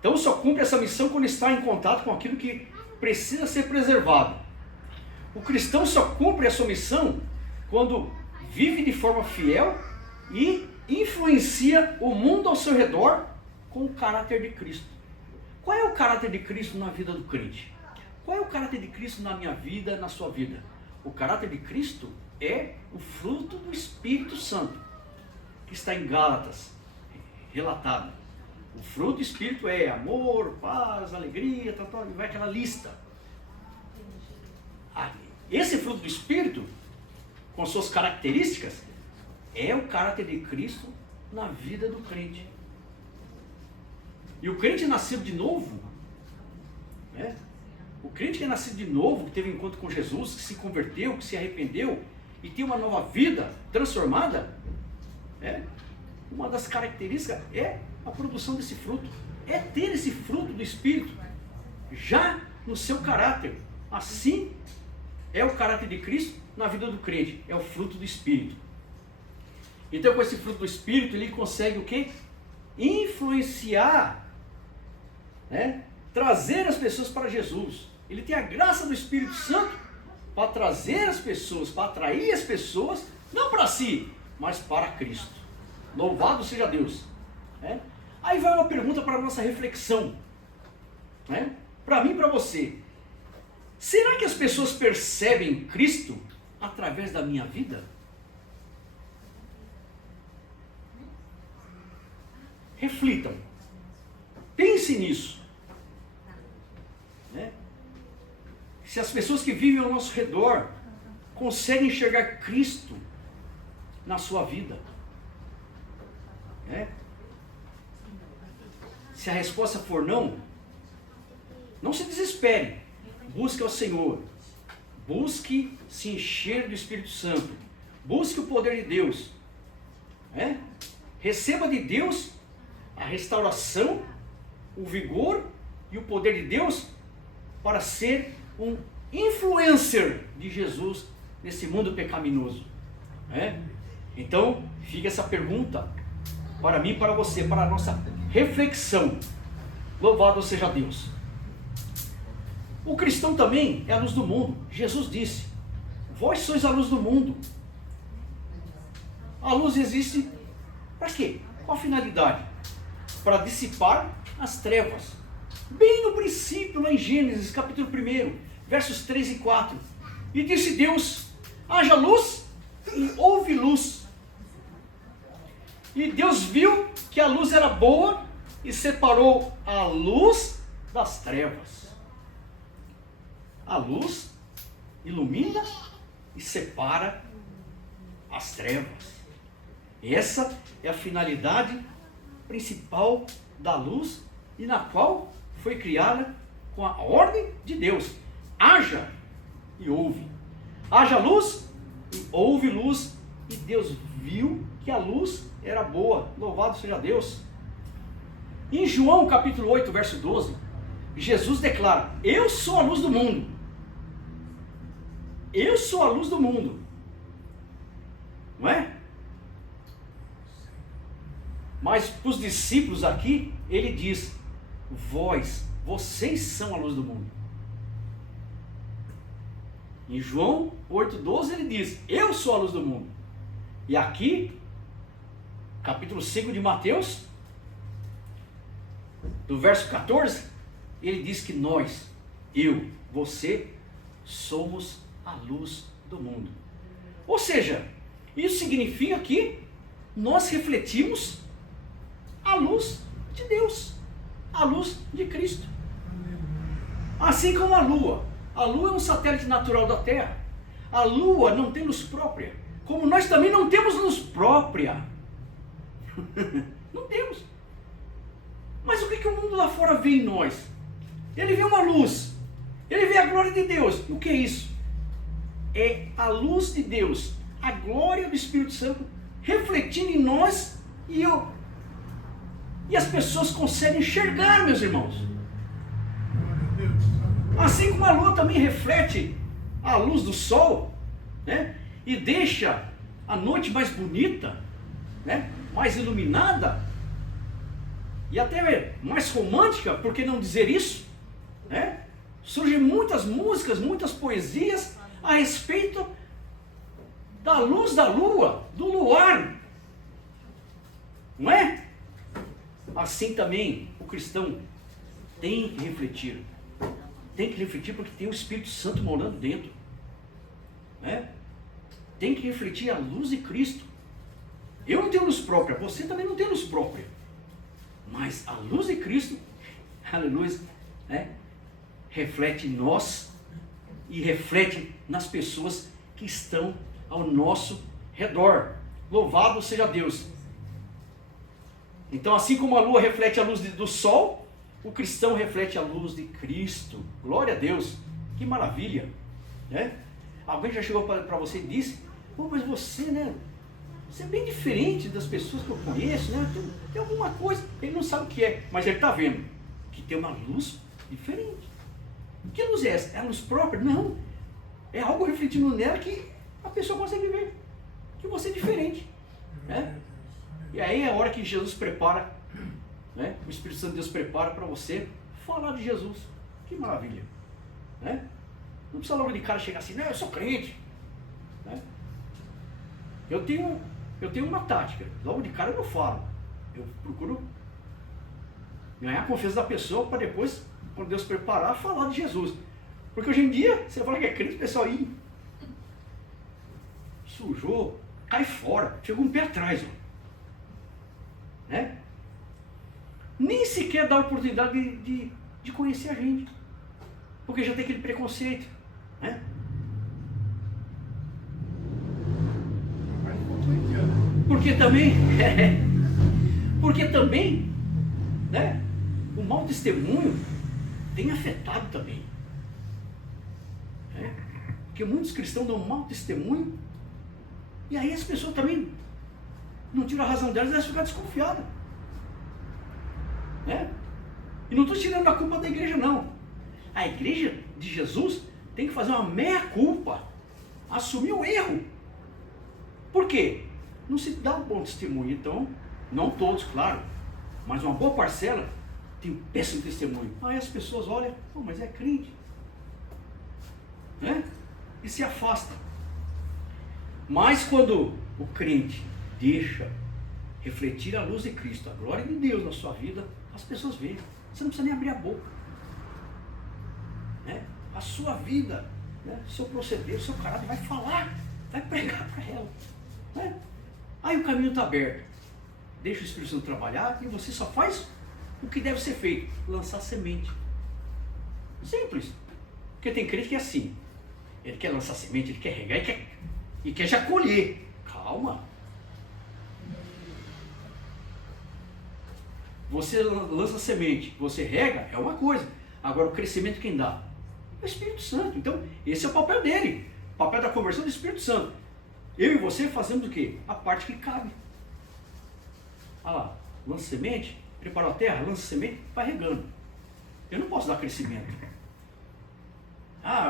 Então só cumpre essa missão quando está em contato com aquilo que precisa ser preservado. O cristão só cumpre a sua missão quando vive de forma fiel e influencia o mundo ao seu redor com o caráter de Cristo. Qual é o caráter de Cristo na vida do crente? Qual é o caráter de Cristo na minha vida, na sua vida? O caráter de Cristo é o fruto do Espírito Santo, que está em Gálatas, relatado. O fruto do Espírito é amor, paz, alegria, vai aquela lista. Esse fruto do Espírito, com suas características, é o caráter de Cristo na vida do crente. E o crente nascido de novo, o crente que é nascido de novo, que teve um encontro com Jesus, que se converteu, que se arrependeu e tem uma nova vida transformada, uma das características é a produção desse fruto, é ter esse fruto do Espírito já no seu caráter. Assim é o caráter de Cristo na vida do crente, é o fruto do Espírito. Então, com esse fruto do Espírito, ele consegue o quê? Influenciar, trazer as pessoas para Jesus. Ele tem a graça do Espírito Santo para trazer as pessoas, para atrair as pessoas, não para si, mas para Cristo. Louvado seja Deus. Aí vai uma pergunta para a nossa reflexão, para mim e para você. Será que as pessoas percebem Cristo através da minha vida? Reflitam, pensem nisso. Se as pessoas que vivem ao nosso redor conseguem enxergar Cristo na sua vida, Se a resposta for não, não se desespere. Busque ao Senhor. Busque se encher do Espírito Santo. Busque o poder de Deus. Receba de Deus a restauração, o vigor e o poder de Deus para ser um influencer de Jesus nesse mundo pecaminoso. Então, fica essa pergunta para mim e para você, para a nossa reflexão. Louvado seja Deus. O cristão também é a luz do mundo. Jesus disse: vós sois a luz do mundo. A luz existe para quê? Qual a finalidade? Para dissipar as trevas. Bem no princípio, lá em Gênesis, capítulo 1, versos 3 e 4. E disse Deus: haja luz, e houve luz. E Deus viu que a luz era boa e separou a luz das trevas. A luz ilumina e separa as trevas. Essa é a finalidade principal da luz e na qual foi criada com a ordem de Deus. Haja e houve. Haja luz e houve luz, e Deus viu que a luz era boa. Louvado seja Deus. Em João capítulo 8, verso 12, Jesus declara: eu sou a luz do mundo. Eu sou a luz do mundo. Não é? Mas para os discípulos aqui, ele diz: vocês são a luz do mundo. Em João 8,12 ele diz: eu sou a luz do mundo. E aqui, capítulo 5 de Mateus, do verso 14, ele diz que nós, eu, você, somos a luz do mundo. Ou seja, isso significa que nós refletimos a luz de Deus, a luz de Cristo. Assim como a Lua. A Lua é um satélite natural da Terra. A Lua não tem luz própria, como nós também não temos luz própria. Não temos. Mas o que o mundo lá fora vê em nós? Ele vê uma luz, ele vê a glória de Deus. O que é isso? É a luz de Deus, a glória do Espírito Santo refletindo em nós, e as pessoas conseguem enxergar, meus irmãos. Assim como a lua também reflete a luz do sol, né? E deixa a noite mais bonita, né? Mais iluminada, e até mais romântica, por que não dizer isso? Né? Surgem muitas músicas, muitas poesias a respeito da luz da lua, do luar, não é? Assim também o cristão tem que refletir. Tem que refletir porque tem o Espírito Santo morando dentro. Né? Tem que refletir a luz de Cristo. Eu não tenho luz própria, você também não tem luz própria. Mas a luz de Cristo, aleluia, né? Reflete em nós e reflete nas pessoas que estão ao nosso redor. Louvado seja Deus. Então, assim como a lua reflete a luz do sol, o cristão reflete a luz de Cristo. Glória a Deus. Que maravilha, né? Alguém já chegou para você e disse: pô, mas você, né? Você é bem diferente das pessoas que eu conheço, né? Tem alguma coisa, ele não sabe o que é, mas ele está vendo que tem uma luz diferente. Que luz é essa? É a luz própria? Não. É algo refletindo nela que a pessoa consegue ver que você é diferente, né? E aí é a hora que Jesus prepara, né? O Espírito Santo de Deus prepara para você falar de Jesus. Que maravilha, né? Não precisa logo de cara chegar assim: não, eu sou crente, né? Eu tenho uma tática. Logo de cara eu não falo. Eu procuro ganhar a confiança da pessoa para depois, quando Deus preparar, falar de Jesus. Porque hoje em dia, você fala que é crente, o pessoal aí sujou, cai fora, chegou um pé atrás, ó. Né? Nem sequer dá oportunidade de conhecer a gente, porque já tem aquele preconceito, né? Porque também, né? o mau testemunho tem afetado também. Porque muitos cristãos dão mau testemunho, e aí as pessoas também não tiram a razão delas, elas ficam desconfiadas. E não estou tirando a culpa da igreja, não. A igreja de Jesus tem que fazer uma meia-culpa, assumir o erro. Por quê? Não se dá um bom testemunho, então, não todos, claro, mas uma boa parcela tem um péssimo testemunho. Aí as pessoas olham, mas é crente, e se afastam. Mas quando o crente deixa refletir a luz de Cristo, a glória de Deus na sua vida, as pessoas veem. Você não precisa nem abrir a boca. A sua vida, o seu proceder, o seu caráter vai falar, vai pregar para ela. Aí o caminho está aberto. Deixa o Espírito Santo trabalhar e você só faz o que deve ser feito: lançar semente. Simples. Porque tem crente que é assim. Ele quer lançar semente, ele quer regar e quer já colher. Calma. Você lança semente, você rega, é uma coisa. Agora o crescimento quem dá? É o Espírito Santo. Então esse é o papel dele. O papel da conversão do Espírito Santo. Eu e você fazemos o quê? A parte que cabe. Lança semente, preparou a terra, lança semente, vai regando. Eu não posso dar crescimento.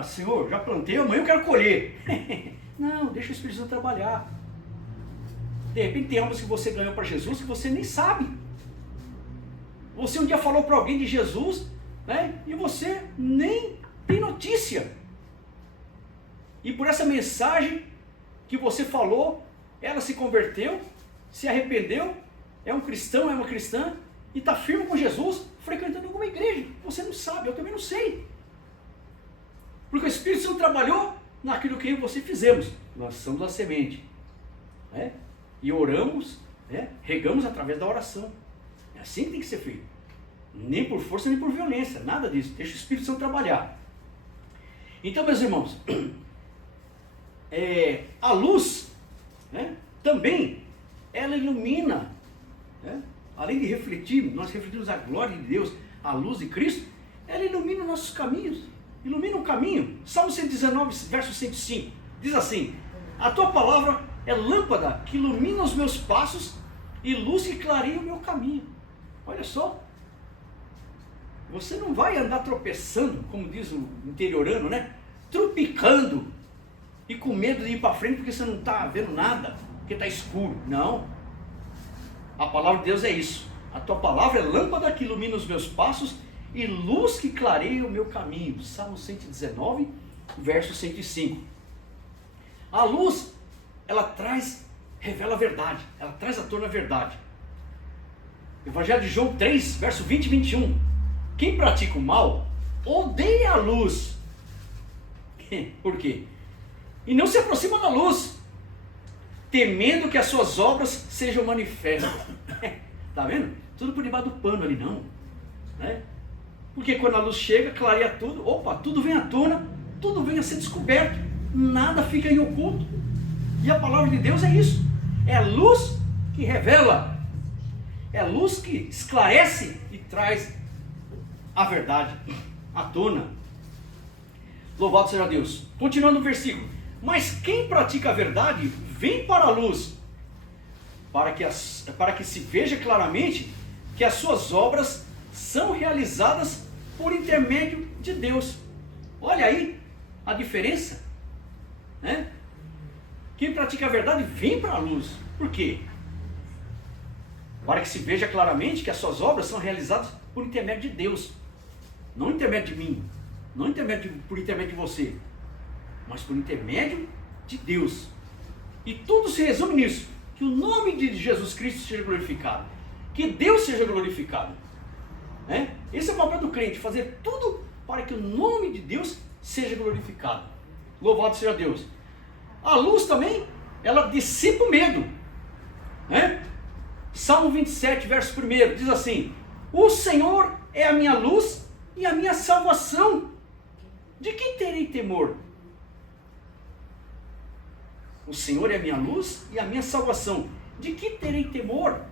Senhor, já plantei, amanhã eu quero colher. Não, deixa o Espírito Santo trabalhar. De repente tem almas que você ganhou para Jesus que você nem sabe. Você um dia falou para alguém de Jesus, e você nem tem notícia. E por essa mensagem que você falou, ela se converteu, se arrependeu, é um cristão, é uma cristã, e está firme com Jesus, frequentando alguma igreja. Você não sabe, eu também não sei. Porque o Espírito Santo trabalhou naquilo que eu e você fizemos. Lançamos a semente. E oramos, regamos através da oração. É assim que tem que ser feito. Nem por força, nem por violência, nada disso. Deixa o Espírito Santo trabalhar. Então, meus irmãos, a luz, também, ela ilumina, além de refletir, nós refletimos a glória de Deus, a luz de Cristo, ela ilumina nossos caminhos, ilumina o caminho. Salmo 119, verso 105, diz assim: a tua palavra é lâmpada que ilumina os meus passos e luz que clareia o meu caminho. Olha só, você não vai andar tropeçando, como diz o interiorano, trupicando e com medo de ir para frente porque você não está vendo nada, porque está escuro. Não. A palavra de Deus é isso. A tua palavra é lâmpada que ilumina os meus passos e luz que clareia o meu caminho. Salmo 119, verso 105. A luz, ela revela a verdade, ela traz à tona a verdade. Evangelho de João 3, verso 20 e 21. Quem pratica o mal, odeia a luz. Por quê? E não se aproxima da luz, temendo que as suas obras sejam manifestas. Está vendo? Tudo por debaixo do pano ali, não. Porque quando a luz chega, clareia tudo, tudo vem à tona, tudo vem a ser descoberto, nada fica em oculto. E a palavra de Deus é isso. É a luz que revela, é a luz que esclarece e traz a verdade à tona. Louvado seja Deus. Continuando o versículo: mas quem pratica a verdade vem para a luz, para que se veja claramente que as suas obras são realizadas por intermédio de Deus. Olha aí a diferença, Quem pratica a verdade vem para a luz. Por quê? Para que se veja claramente que as suas obras são realizadas por intermédio de Deus, não por intermédio de mim, não por intermédio de você, mas por intermédio de Deus. E tudo se resume nisso: que o nome de Jesus Cristo seja glorificado, que Deus seja glorificado. Esse é o papel do crente, fazer tudo para que o nome de Deus seja glorificado. Louvado seja Deus. A luz também, ela dissipa o medo. Salmo 27, verso 1, diz assim: o Senhor é a minha luz e a minha salvação, de quem terei temor? O Senhor é a minha luz e a minha salvação, de que terei temor?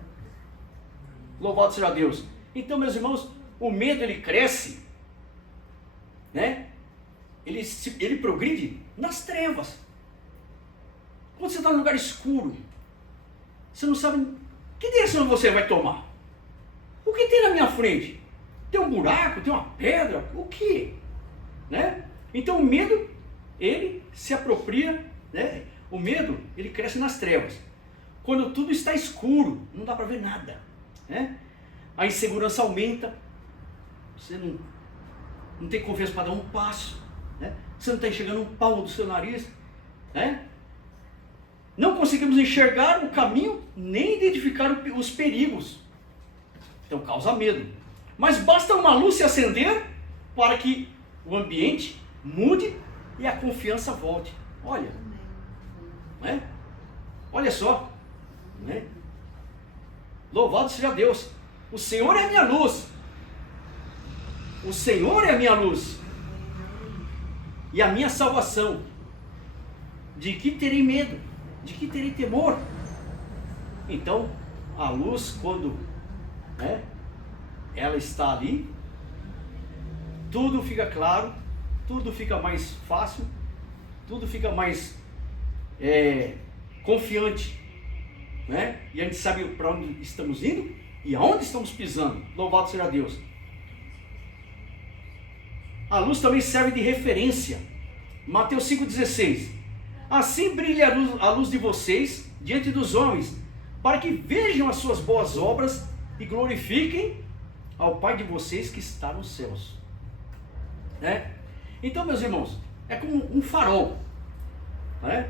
Louvado seja Deus. Então, meus irmãos, o medo ele cresce, né? Ele progride nas trevas. Quando você está num lugar escuro, você não sabe que direção você vai tomar. O que tem na minha frente? Tem um buraco, tem uma pedra, o quê? Né? Então o medo, ele se apropria, né? O medo, ele cresce nas trevas. Quando tudo está escuro, não dá para ver nada, né? A insegurança aumenta, você não tem confiança para dar um passo, né? Você não está enxergando um palmo do seu nariz, né? Não conseguimos enxergar o caminho, nem identificar os perigos. Então causa medo. Mas basta uma luz se acender para que o ambiente mude e a confiança volte. Olha, né? Olha só, né? Louvado seja Deus. O Senhor é a minha luz. O Senhor é a minha luz e a minha salvação. De que terei medo? De que terei temor? Então, a luz, quando, né, ela está ali, tudo fica claro, tudo fica mais fácil, tudo fica mais confiante, né? E a gente sabe para onde estamos indo e aonde estamos pisando. Louvado seja Deus. A luz também serve de referência. Mateus 5,16. Assim brilha a luz de vocês diante dos homens, para que vejam as suas boas obras e glorifiquem ao Pai de vocês que está nos céus. Né? Então, meus irmãos, é como um farol. Né?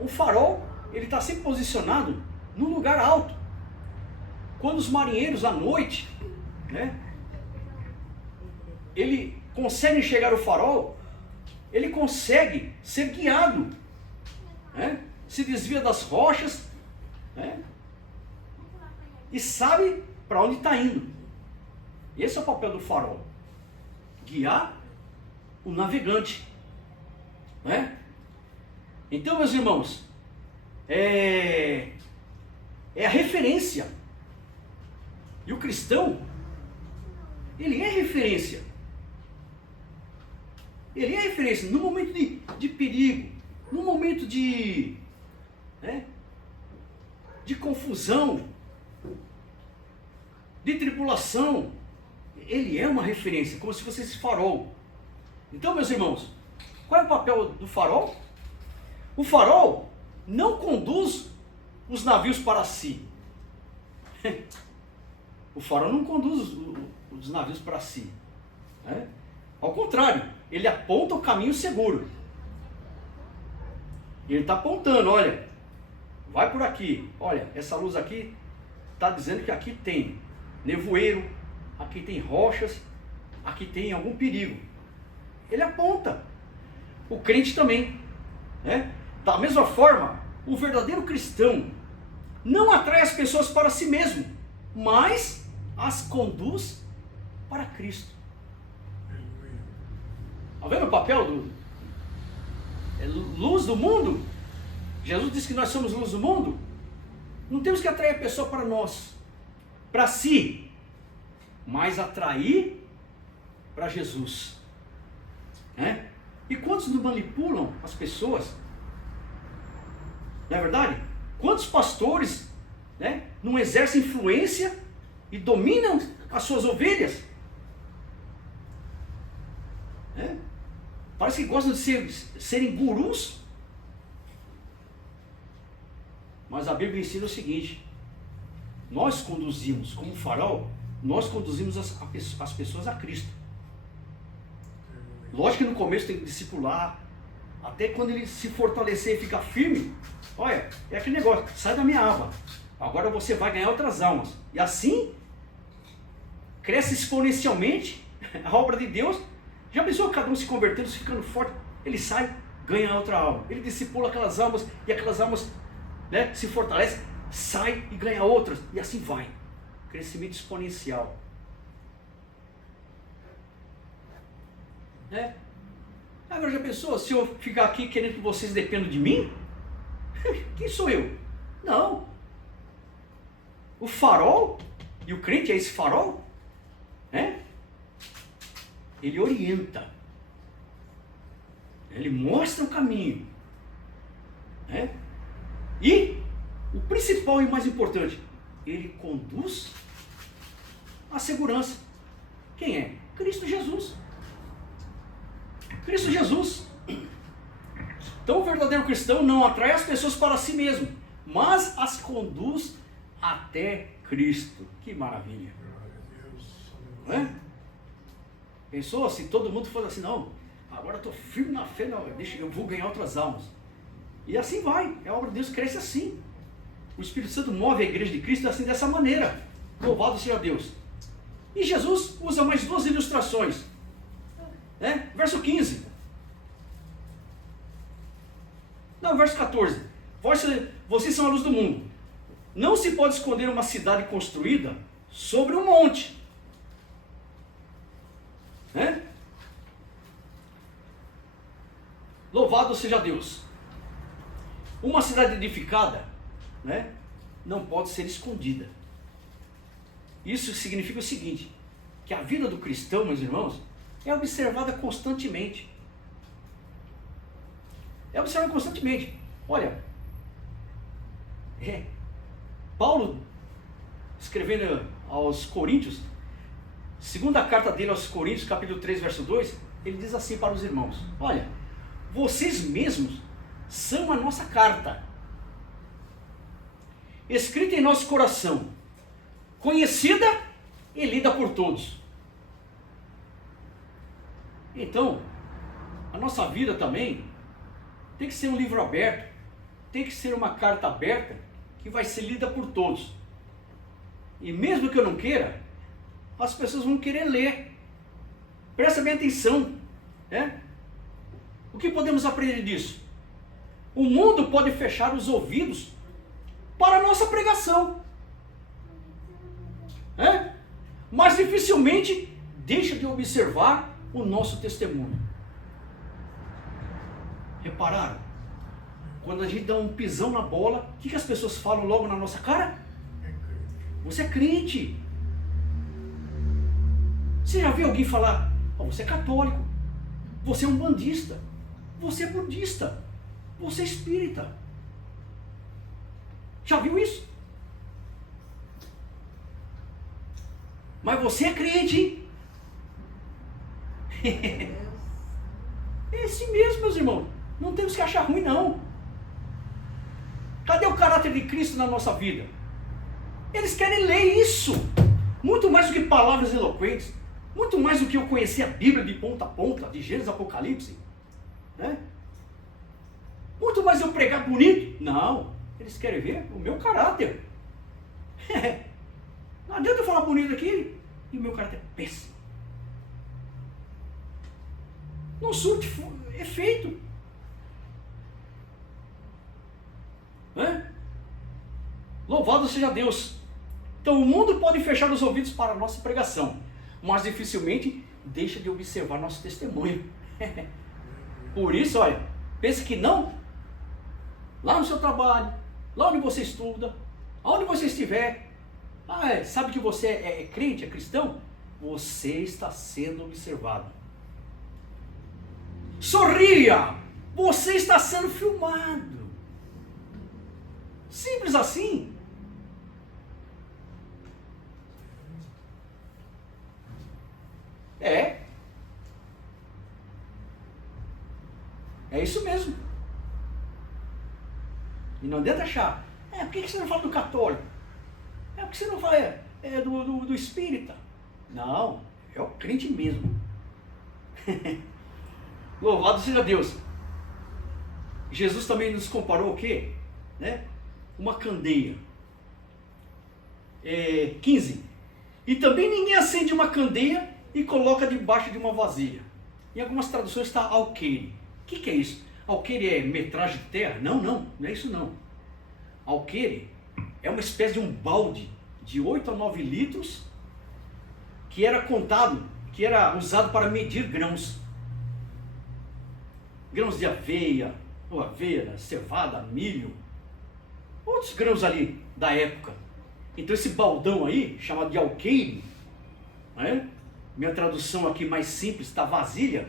Um farol, ele está sempre posicionado num lugar alto. Quando os marinheiros à noite, né, ele consegue enxergar o farol, ele consegue ser guiado, né? Se desvia das rochas, né? E sabe para onde está indo. Esse é o papel do farol, guiar o navegante, né? Então, meus irmãos, é a referência. E o cristão, ele é referência. Ele é referência no momento de perigo, no momento de confusão, de tribulação. Ele é uma referência, como se fosse esse farol. Então, meus irmãos, qual é o papel do farol? O farol não conduz os navios para si. O farol não conduz os navios para si, né? Ao contrário, ele aponta o caminho seguro. Ele está apontando, olha, vai por aqui. Olha, essa luz aqui está dizendo que aqui tem nevoeiro, aqui tem rochas, aqui tem algum perigo. Ele aponta. O crente também, né? Da mesma forma, o verdadeiro cristão não atrai as pessoas para si mesmo, mas as conduz para Cristo. Está vendo o papel luz do mundo? Jesus disse que nós somos luz do mundo. Não temos que atrair a pessoa para nós, para si, mas atrair para Jesus, né? E quantos não manipulam as pessoas? Não é verdade? Quantos pastores, né, não exercem influência e dominam as suas ovelhas? Né? Parece que gostam de serem gurus. Mas a Bíblia ensina o seguinte: nós conduzimos, como farol, nós conduzimos as pessoas a Cristo. Lógico que no começo tem que discipular, até quando ele se fortalecer e ficar firme. Olha, é aquele negócio, sai da minha aba, agora você vai ganhar outras almas. E assim, cresce exponencialmente a obra de Deus. Já pensou cada um se convertendo, se ficando forte? Ele sai, ganha outra alma. Ele discipula aquelas almas, e aquelas almas, né, se fortalecem, sai e ganha outras. E assim vai. Crescimento exponencial. Né? Agora já pensou, se eu ficar aqui querendo que vocês dependam de mim? Quem sou eu? Não. O farol, e o crente é esse farol, Ele orienta. Ele mostra o caminho. E o principal e mais importante, ele conduz a segurança. Quem é? Cristo Jesus. Cristo Jesus. Então o verdadeiro cristão não atrai as pessoas para si mesmo, mas as conduz até Cristo. Que maravilha. Não é? Pensou se todo mundo fosse assim, não, agora eu estou firme na fé, não, eu vou ganhar outras almas. E assim vai, a obra de Deus cresce assim. O Espírito Santo move a igreja de Cristo assim, dessa maneira. Louvado seja Deus. E Jesus usa mais 2 ilustrações. Verso 15. Não, verso 14. Vocês são a luz do mundo. Não se pode esconder uma cidade construída sobre um monte. Louvado seja Deus. Uma cidade edificada, não pode ser escondida. Isso significa o seguinte, que a vida do cristão, meus irmãos, é observada constantemente. É observada constantemente. Olha, Paulo, escrevendo aos Coríntios, segunda carta dele aos Coríntios, capítulo 3, verso 2, ele diz assim para os irmãos, olha, vocês mesmos são a nossa carta, escrita em nosso coração, conhecida e lida por todos. Então, a nossa vida também tem que ser um livro aberto, tem que ser uma carta aberta que vai ser lida por todos. E mesmo que eu não queira, as pessoas vão querer ler. Presta bem atenção. O que podemos aprender disso? O mundo pode fechar os ouvidos para a nossa pregação. Mas dificilmente deixa de observar o nosso testemunho. Repararam? Quando a gente dá um pisão na bola, o que as pessoas falam logo na nossa cara? Você é crente. Você já viu alguém falar, você é católico, você é um bandista, você é budista, você é espírita. Já viu isso? Mas você é crente, hein? É assim mesmo, meus irmãos. Não temos que achar ruim, não. Cadê o caráter de Cristo na nossa vida? Eles querem ler isso. Muito mais do que palavras eloquentes. Muito mais do que eu conhecer a Bíblia de ponta a ponta, de Gênesis a Apocalipse. Muito mais eu pregar bonito. Não. Eles querem ver o meu caráter. Não adianta eu falar bonito aqui e o meu caráter é péssimo. Não surte efeito. Louvado seja Deus. Então o mundo pode fechar os ouvidos para a nossa pregação, mas dificilmente deixa de observar nosso testemunho. Por isso, olha, pensa que não, lá no seu trabalho, lá onde você estuda, aonde você estiver, sabe que você é crente, é cristão? Você está sendo observado. Sorria! Você está sendo filmado. Simples assim. É isso mesmo. E não adianta achar, por que você não fala do católico? Por que você não fala do espírita? Não, é o crente mesmo. Louvado seja Deus. Jesus também nos comparou o quê? Uma candeia. 15. E também ninguém acende uma candeia e coloca debaixo de uma vasilha. Em algumas traduções está alqueire. O que é isso? Alqueire é metragem de terra? Não é isso não. Alqueire é uma espécie de um balde de 8 a 9 litros que era contado, que era usado para medir grãos. Grãos de aveia, cevada, milho, outros grãos ali da época. Então esse baldão aí, chamado de alqueire, minha tradução aqui mais simples, da vasilha,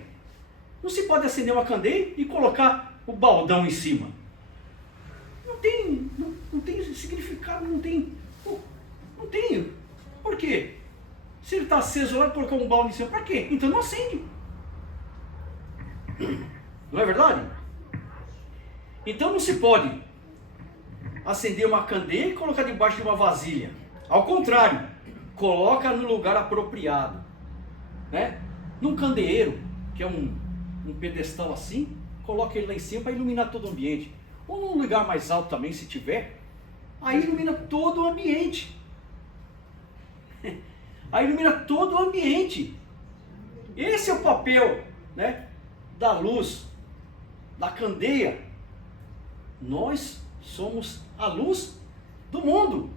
não se pode acender uma candeia e colocar o baldão em cima. Não tem significado, não tem. Por quê? Se ele está aceso lá e colocar um balde em cima, para quê? Então não acende. Não é verdade? Então não se pode acender uma candeia e colocar debaixo de uma vasilha. Ao contrário, coloca no lugar apropriado, né? Num candeeiro, que é um pedestal assim, coloca ele lá em cima para iluminar todo o ambiente. Ou num lugar mais alto também, se tiver, aí ilumina todo o ambiente. Aí ilumina todo o ambiente. Esse é o papel, né, da luz, da candeia. Nós somos a luz do mundo,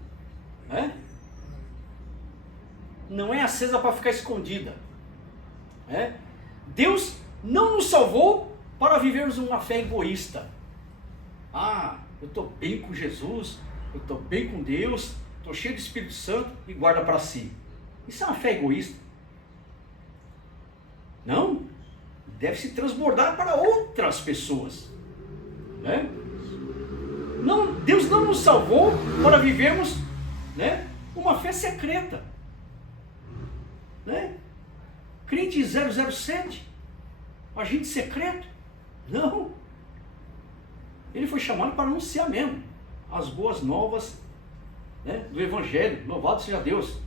né? Não é acesa para ficar escondida, né? Deus não nos salvou para vivermos uma fé egoísta. Ah, eu estou bem com Jesus, eu estou bem com Deus, estou cheio do Espírito Santo e guarda para si. Isso é uma fé egoísta. Não, deve se transbordar para outras pessoas, né? Não, Deus não nos salvou para vivermos, né, uma fé secreta, né? Crente 007, agente secreto. Não. Ele foi chamado para anunciar mesmo as boas novas, né, do Evangelho. Louvado seja Deus.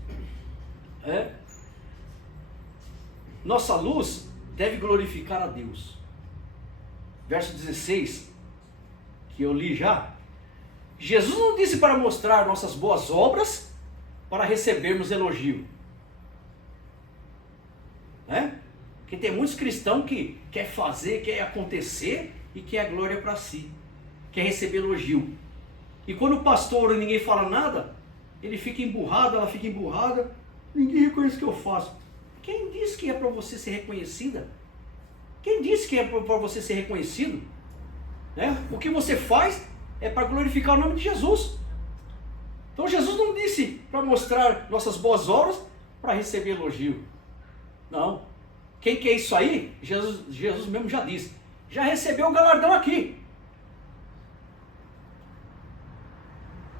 Nossa luz deve glorificar a Deus. Verso 16, que eu li já. Jesus não disse para mostrar nossas boas obras para recebermos elogio, né? Porque tem muitos cristãos que quer fazer, quer acontecer e quer a glória para si, quer receber elogio. E quando o pastor e ninguém fala nada, ele fica emburrado, ela fica emburrada, ninguém reconhece o que eu faço. Quem disse que é para você ser reconhecida? Quem disse que é para você ser reconhecido? Né? O que você faz é para glorificar o nome de Jesus. Então Jesus não disse para mostrar nossas boas obras para receber elogio. Não. Quem quer isso aí? Jesus mesmo já disse. Já recebeu o galardão aqui.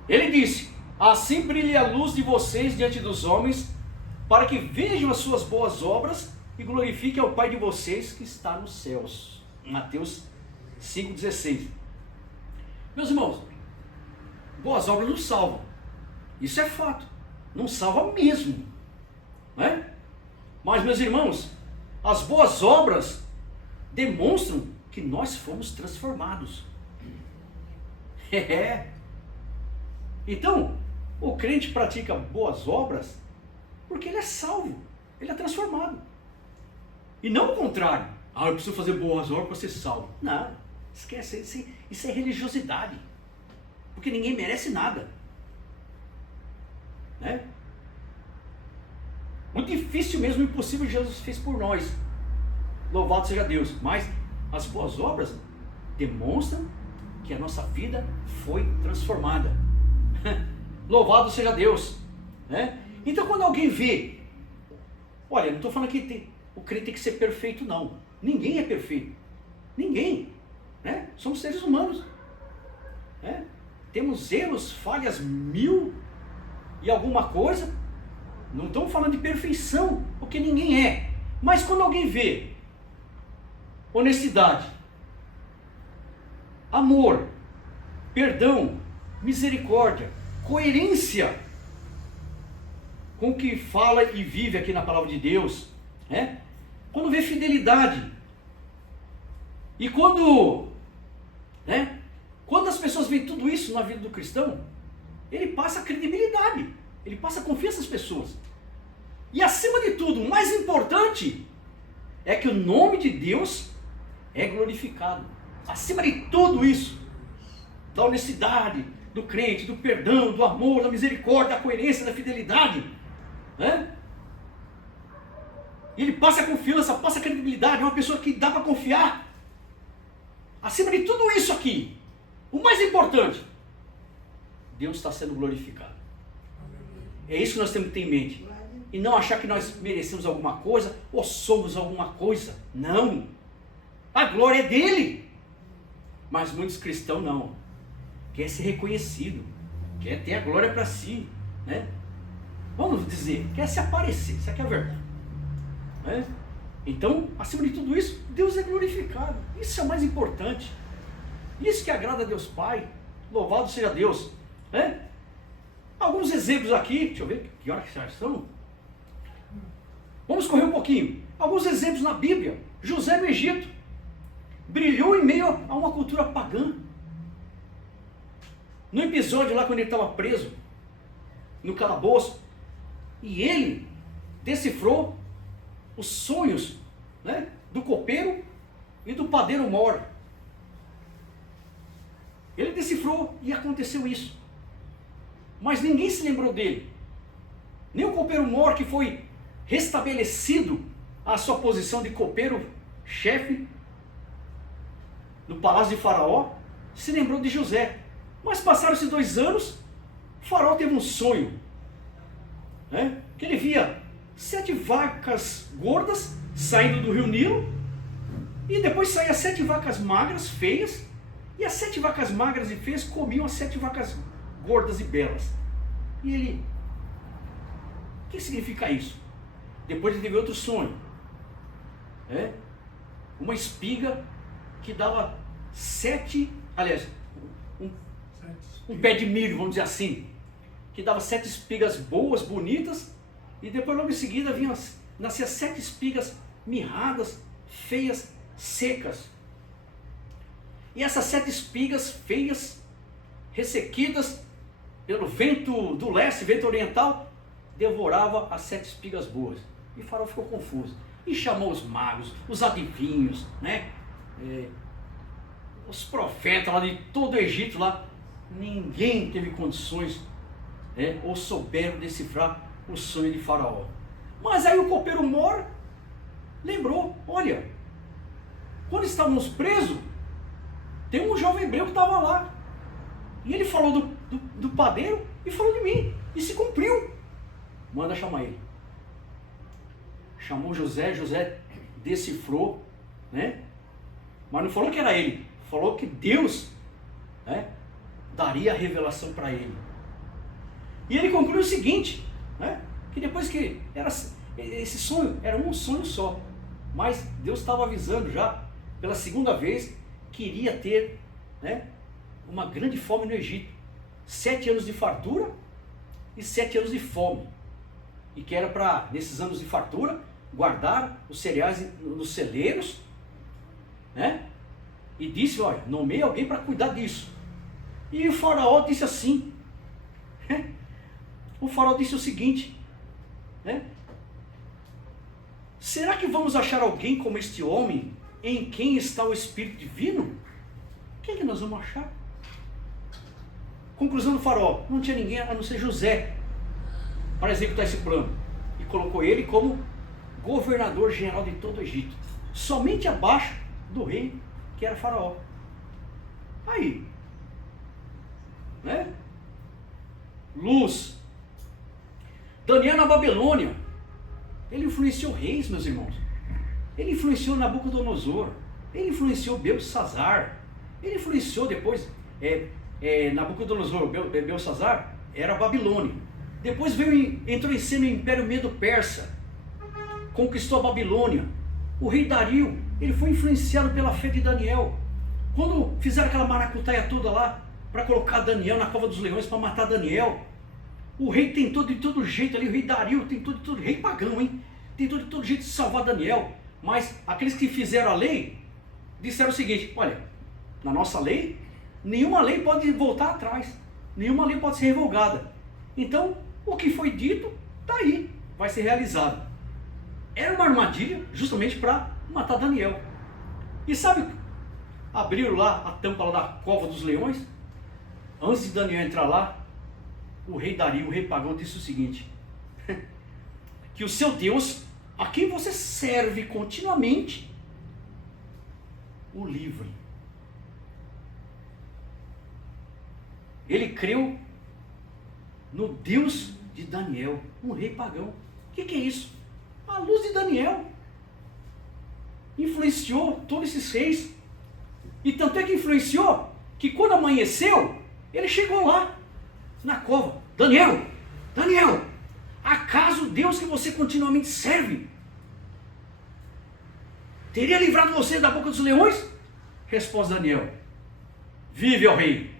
Ele disse: assim brilhe a luz de vocês diante dos homens, para que vejam as suas boas obras e glorifiquem ao Pai de vocês que está nos céus. Mateus 5,16. Meus irmãos, boas obras não salvam. Isso é fato. Não salva mesmo, né? Mas, meus irmãos, as boas obras demonstram que nós fomos transformados. Então, o crente pratica boas obras porque ele é salvo, ele é transformado. E não o contrário. Ah, eu preciso fazer boas obras para ser salvo. Não, esquece, isso é religiosidade. Porque ninguém merece nada, né? Muito difícil mesmo, impossível, Jesus fez por nós. Louvado seja Deus. Mas as boas obras demonstram que a nossa vida foi transformada. Louvado seja Deus, né? Então quando alguém vê, olha, não estou falando que o crente tem que ser perfeito, não. Ninguém é perfeito. Ninguém, né? Somos seres humanos, né? Temos erros, falhas mil e alguma coisa. Não estamos falando de perfeição, porque ninguém é. Mas quando alguém vê honestidade, amor, perdão, misericórdia, coerência com o que fala e vive aqui na palavra de Deus, né? Quando vê fidelidade, e quando as pessoas veem tudo isso na vida do cristão, ele passa credibilidade, ele passa confiança às pessoas. E acima de tudo, o mais importante é que o nome de Deus é glorificado. Acima de tudo isso, da honestidade, do crente, do perdão, do amor, da misericórdia, da coerência, da fidelidade, né? E ele passa confiança, passa credibilidade, é uma pessoa que dá para confiar. Acima de tudo isso aqui, o mais importante, Deus está sendo glorificado. É isso que nós temos que ter em mente. e não achar que nós merecemos alguma coisa ou somos alguma coisa. Não. A glória é dele. Mas muitos cristãos não. Quer ser reconhecido. Quer ter a glória para si. Né? Vamos dizer, quer se aparecer. Isso aqui é a verdade. Né? Então, acima de tudo isso, Deus é glorificado. Isso é o mais importante. Isso que agrada a Deus Pai. Louvado seja Deus. Né? Alguns exemplos aqui. Deixa eu ver que hora que já estão. Vamos correr um pouquinho. Alguns exemplos na Bíblia. José no Egito brilhou em meio a uma cultura pagã. No episódio lá quando ele estava preso no calabouço, e ele decifrou os sonhos, né, do copeiro e do padeiro mor. Ele decifrou e aconteceu isso. Mas ninguém se lembrou dele. Nem o copeiro mor, que foi restabelecido a sua posição de copeiro-chefe no palácio de Faraó, se lembrou de José. Mas passaram-se 2 anos, o Faraó teve um sonho, né, que ele via 7 vacas gordas saindo do rio Nilo, e depois saíam 7 vacas magras, feias, e as 7 vacas magras e feias comiam as 7 vacas gordas e belas. E ele, o que significa isso? Depois ele teve outro sonho, né? Uma espiga que dava 7, aliás, um pé de milho, vamos dizer assim, que dava 7 espigas boas, bonitas, e depois logo em seguida nascia 7 espigas mirradas, feias, secas. E essas 7 espigas feias, ressequidas pelo vento do leste, vento oriental, devorava as 7 espigas boas. E o Faraó ficou confuso. E chamou os magos, os adivinhos, né? Os profetas lá de todo o Egito lá. Ninguém teve condições, né, ou souberam decifrar o sonho de Faraó. Mas aí o copeiro mor lembrou, olha, quando estávamos presos, tem um jovem hebreu que estava lá. E ele falou do padeiro e falou de mim. E se cumpriu. Manda chamar ele. Chamou José, José decifrou, né? Mas não falou que era ele. Falou que Deus, né, daria a revelação para ele. E ele concluiu o seguinte, né, que depois que esse sonho era um sonho só, mas Deus estava avisando já pela segunda vez que iria ter, né, uma grande fome no Egito. 7 anos de fartura e 7 anos de fome. E que era para, nesses anos de fartura, guardar os cereais nos celeiros, né? E disse, olha, nomeie alguém para cuidar disso. E o Faraó disse assim, o Faraó disse o seguinte, né? Será que vamos achar alguém como este homem em quem está o Espírito Divino? Quem que nós vamos achar? Conclusão do Faraó, não tinha ninguém a não ser José para executar esse plano. E colocou ele como governador geral de todo o Egito, somente abaixo do rei que era Faraó. Aí, né? Luz. Daniel na Babilônia, ele influenciou reis, meus irmãos. Ele influenciou Nabucodonosor, ele influenciou Belsassar, ele influenciou depois Nabucodonosor, Belsassar era a Babilônia. Depois entrou em cena o Império Medo-Persa, conquistou a Babilônia. O rei Dario, ele foi influenciado pela fé de Daniel. Quando fizeram aquela maracutaia toda lá, para colocar Daniel na cova dos leões, para matar Daniel, o rei tentou de todo jeito ali, o rei Dario tentou de todo, rei pagão, hein? Tentou de todo jeito de salvar Daniel. Mas aqueles que fizeram a lei, disseram o seguinte, olha, na nossa lei, nenhuma lei pode voltar atrás, nenhuma lei pode ser revogada. Então, o que foi dito, está aí, vai ser realizado. Era uma armadilha justamente para matar Daniel. E sabe, abriram lá a tampa lá da cova dos leões. Antes de Daniel entrar lá, o rei Dario, o rei pagão, disse o seguinte, que o seu Deus, a quem você serve continuamente, o livre. Ele creu no Deus de Daniel, um rei pagão, que é isso? A luz de Daniel influenciou todos esses reis. E tanto é que influenciou que quando amanheceu, ele chegou lá, na cova. Daniel, Daniel, acaso Deus que você continuamente serve teria livrado você da boca dos leões? Resposta de Daniel: vive, ó rei,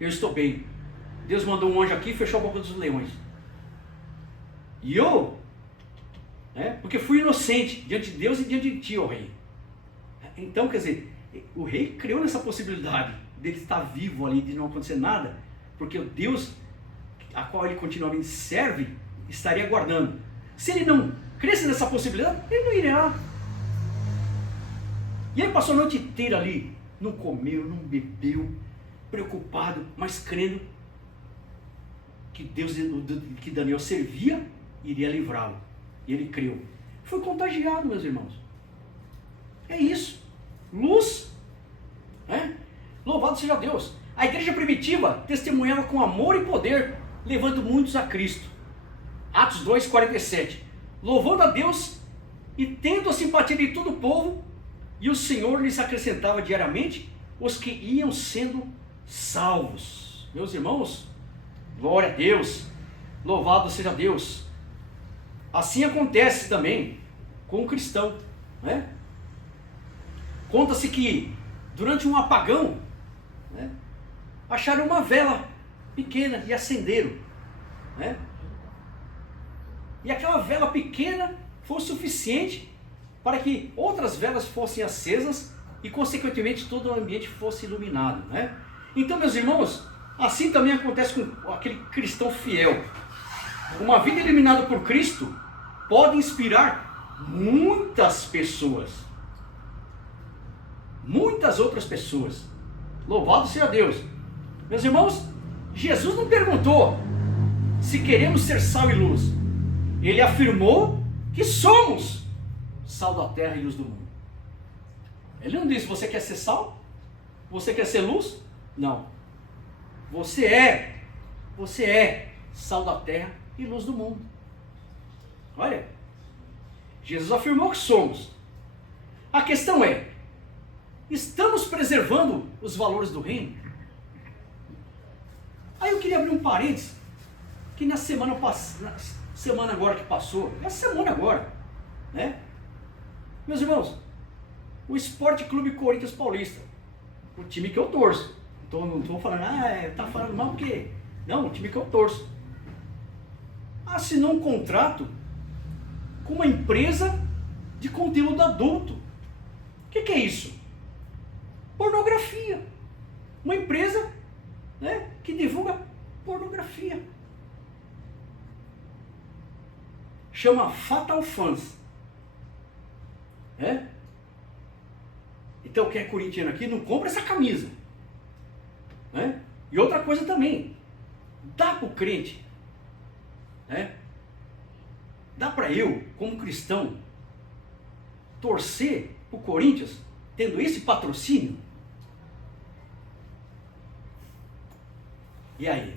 eu estou bem. Deus mandou um anjo aqui e fechou a boca dos leões. E eu, porque fui inocente diante de Deus e diante de ti, ó rei. Então, quer dizer, o rei criou nessa possibilidade dele estar vivo ali, de não acontecer nada, porque o Deus a qual ele continuamente serve estaria guardando. Se ele não cresce nessa possibilidade, ele não iria lá. E ele passou a noite inteira ali, não comeu, não bebeu, preocupado, mas crendo que Deus, que Daniel servia, iria livrá-lo. E ele creu. Foi contagiado, meus irmãos. É isso. Luz. Louvado seja Deus. A igreja primitiva testemunhava com amor e poder, levando muitos a Cristo. Atos 2:47. Louvando a Deus e tendo a simpatia de todo o povo, e o Senhor lhes acrescentava diariamente os que iam sendo salvos. Meus irmãos, glória a Deus, louvado seja Deus. Assim acontece também com o cristão, Conta-se que durante um apagão, acharam uma vela pequena e acenderam, E aquela vela pequena foi o suficiente para que outras velas fossem acesas e, consequentemente, todo o ambiente fosse iluminado, Então, meus irmãos, assim também acontece com aquele cristão fiel. Uma vida iluminada por Cristo pode inspirar muitas pessoas, muitas outras pessoas. Louvado seja Deus. Meus irmãos, Jesus não perguntou se queremos ser sal e luz. Ele afirmou que somos sal da terra e luz do mundo. Ele não disse: você quer ser sal? Você quer ser luz? Não. Você é sal da terra e luz do mundo. Olha, Jesus afirmou que somos. A questão é: estamos preservando os valores do reino? Aí eu queria abrir um parênteses, que na semana agora que passou, essa semana agora, Meus irmãos, o Esporte Clube Corinthians Paulista, o time que eu torço, então não estou falando, tá falando mal porque, não, o time que eu torço, assinou um contrato com uma empresa de conteúdo adulto. O que é isso? Pornografia. Uma empresa, que divulga pornografia. Chama Fatal Fans. Então, quem é corintiano aqui, não compra essa camisa. E outra coisa também, dá para o crente, dá para eu, como cristão, torcer para o Corinthians, tendo esse patrocínio? E aí?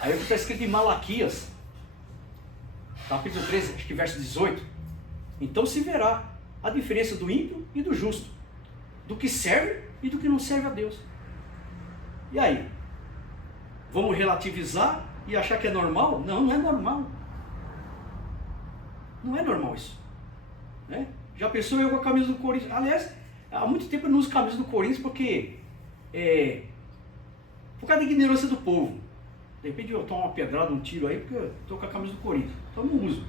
Aí o que está escrito em Malaquias, capítulo 13, acho que verso 18. Então se verá a diferença do ímpio e do justo, do que serve e do que não serve a Deus. E aí? Vamos relativizar e achar que é normal? Não, não é normal. Não é normal isso. Já pensou eu com a camisa do Corinthians? Aliás, há muito tempo eu não uso camisa do Corinthians porque por causa da ignorância do povo. De repente eu tomo uma pedrada, um tiro aí, porque eu estou com a camisa do Corinthians. Então não uso.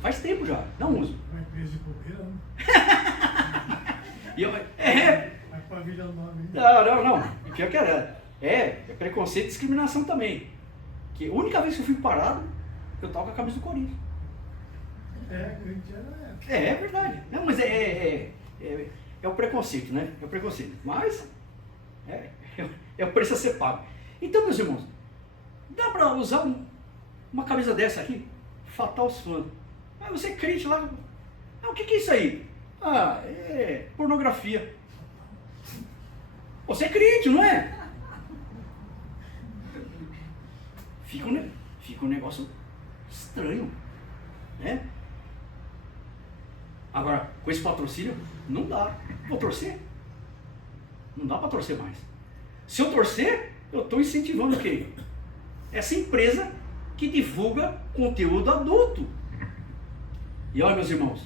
Faz tempo já, não uso. Uma empresa de bobeira, não. Vai pra vida do nome. Não. E pior que é preconceito e discriminação também. Que a única vez que eu fui parado, eu tava com a camisa do Corinthians. Corintiano É verdade. Não, mas é o preconceito, É o preconceito. Mas é o preço a ser pago. Então, meus irmãos, dá para usar uma camisa dessa aqui? Fatal Fans. Você é crente lá. O que é isso aí? É pornografia. Você é crente, não é? Fica um negócio estranho, né? Agora, com esse patrocínio, não dá. Vou torcer? Não dá para torcer mais. Se eu torcer, eu estou incentivando o quê? Essa empresa que divulga conteúdo adulto. E olha, meus irmãos,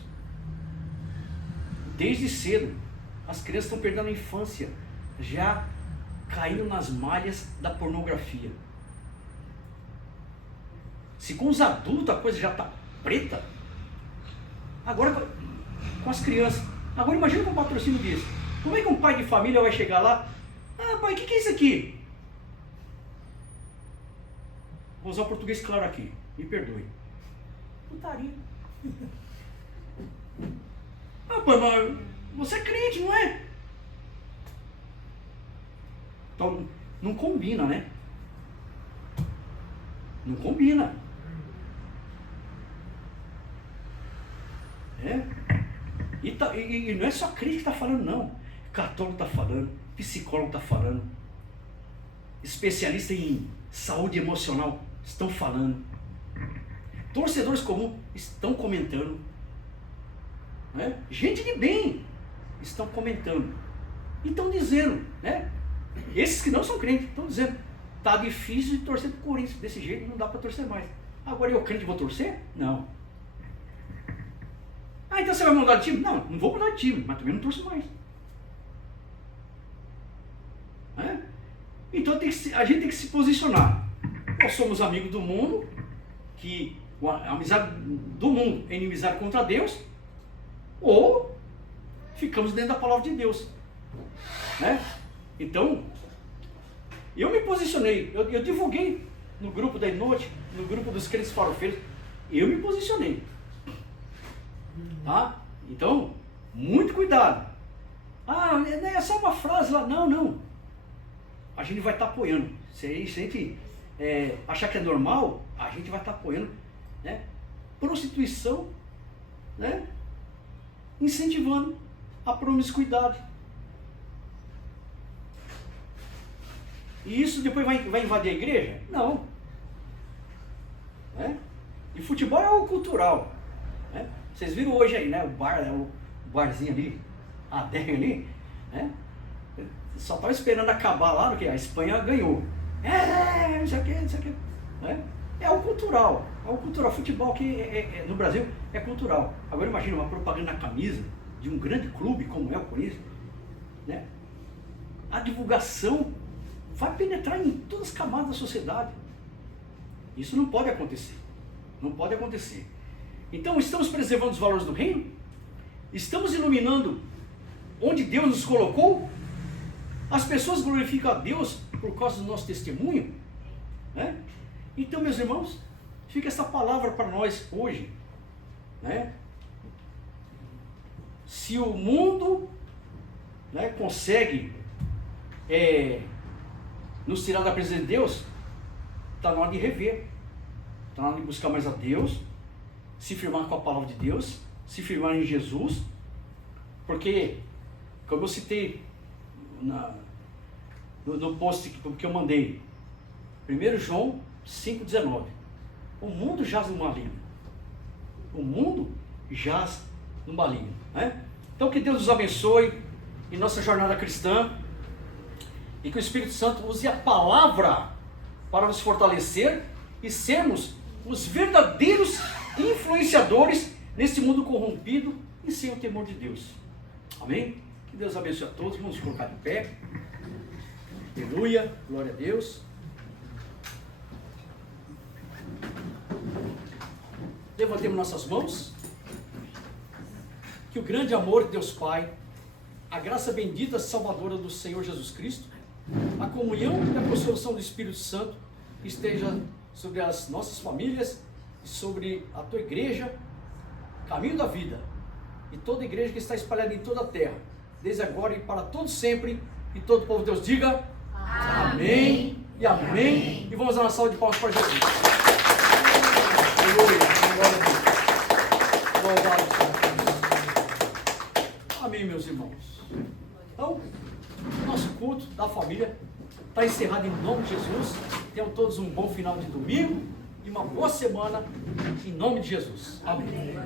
desde cedo, as crianças estão perdendo a infância, já caindo nas malhas da pornografia. Se com os adultos a coisa já está preta, agora com as crianças. Agora imagina com um patrocínio desse. Como é que um pai de família vai chegar lá? Ah, pai, o que é isso aqui? Vou usar o português claro aqui, me perdoe. Putaria. Ah, pai, mas você é crente, não é? Então, não combina, né? Não combina. É? E não é só crente que está falando, não. Católico está falando, psicólogo está falando, especialista em saúde emocional estão falando, torcedores comuns estão comentando, né? Gente de bem estão comentando e estão dizendo, né? Esses que não são crentes estão dizendo, tá difícil de torcer pro Corinthians, desse jeito não dá para torcer mais. Agora eu crente vou torcer? Não. Ah, então você vai mudar de time? Não, não vou mudar de time, mas também não torço mais. É? Então a gente tem que se posicionar. Nós somos amigos do mundo, que a amizade do mundo é inimizade contra Deus, ou ficamos dentro da palavra de Deus. Né? Então, eu me posicionei, eu divulguei no grupo da noite, no grupo dos crentes farofeiros, eu me posicionei. Tá? Então, muito cuidado. Ah, é só uma frase lá. Não, não. A gente vai estar apoiando. Se a gente achar que é normal, a gente vai estar apoiando, né? Prostituição, né? Incentivando a promiscuidade. E isso depois vai invadir a igreja? Não. Né? E futebol é algo cultural. Né? Vocês viram hoje aí, né? O barzinho ali, a adega ali, né? Só estava esperando acabar lá, no que a Espanha ganhou. Não sei o que, não sei o que. Né? É algo cultural. É algo cultural. Futebol que no Brasil é cultural. Agora imagina uma propaganda na camisa de um grande clube como é o Corinthians. Né? A divulgação vai penetrar em todas as camadas da sociedade. Isso não pode acontecer. Não pode acontecer. Então, estamos preservando os valores do reino? Estamos iluminando onde Deus nos colocou? As pessoas glorificam a Deus por causa do nosso testemunho? Né? Então, meus irmãos, fica essa palavra para nós hoje. Né? Se o mundo, né, consegue nos tirar da presença de Deus, está na hora de rever. Está na hora de buscar mais a Deus, se firmar com a palavra de Deus, se firmar em Jesus, porque, como eu citei no post que eu mandei, 1 João 5,19, o mundo jaz no maligno. O mundo jaz no maligno. Né? Então que Deus nos abençoe em nossa jornada cristã, e que o Espírito Santo use a palavra para nos fortalecer e sermos os verdadeiros influenciadores nesse mundo corrompido e sem o temor de Deus. Amém? Que Deus abençoe a todos. Vamos colocar de pé. Aleluia, glória a Deus. Levantemos nossas mãos. Que o grande amor de Deus Pai, a graça bendita salvadora do Senhor Jesus Cristo, a comunhão e a consolação do Espírito Santo esteja sobre as nossas famílias e sobre a tua igreja, Caminho da Vida, e toda a igreja que está espalhada em toda a terra, desde agora e para todo sempre, e todo o povo de Deus diga amém e amém. E vamos dar uma salva de palmas para Jesus. Aleluia, glória a Deus. Louvado seja Deus. Amém, meus irmãos. Então, nosso culto da família está encerrado em nome de Jesus. Tenham todos um bom final de domingo e uma boa semana, em nome de Jesus. Amém.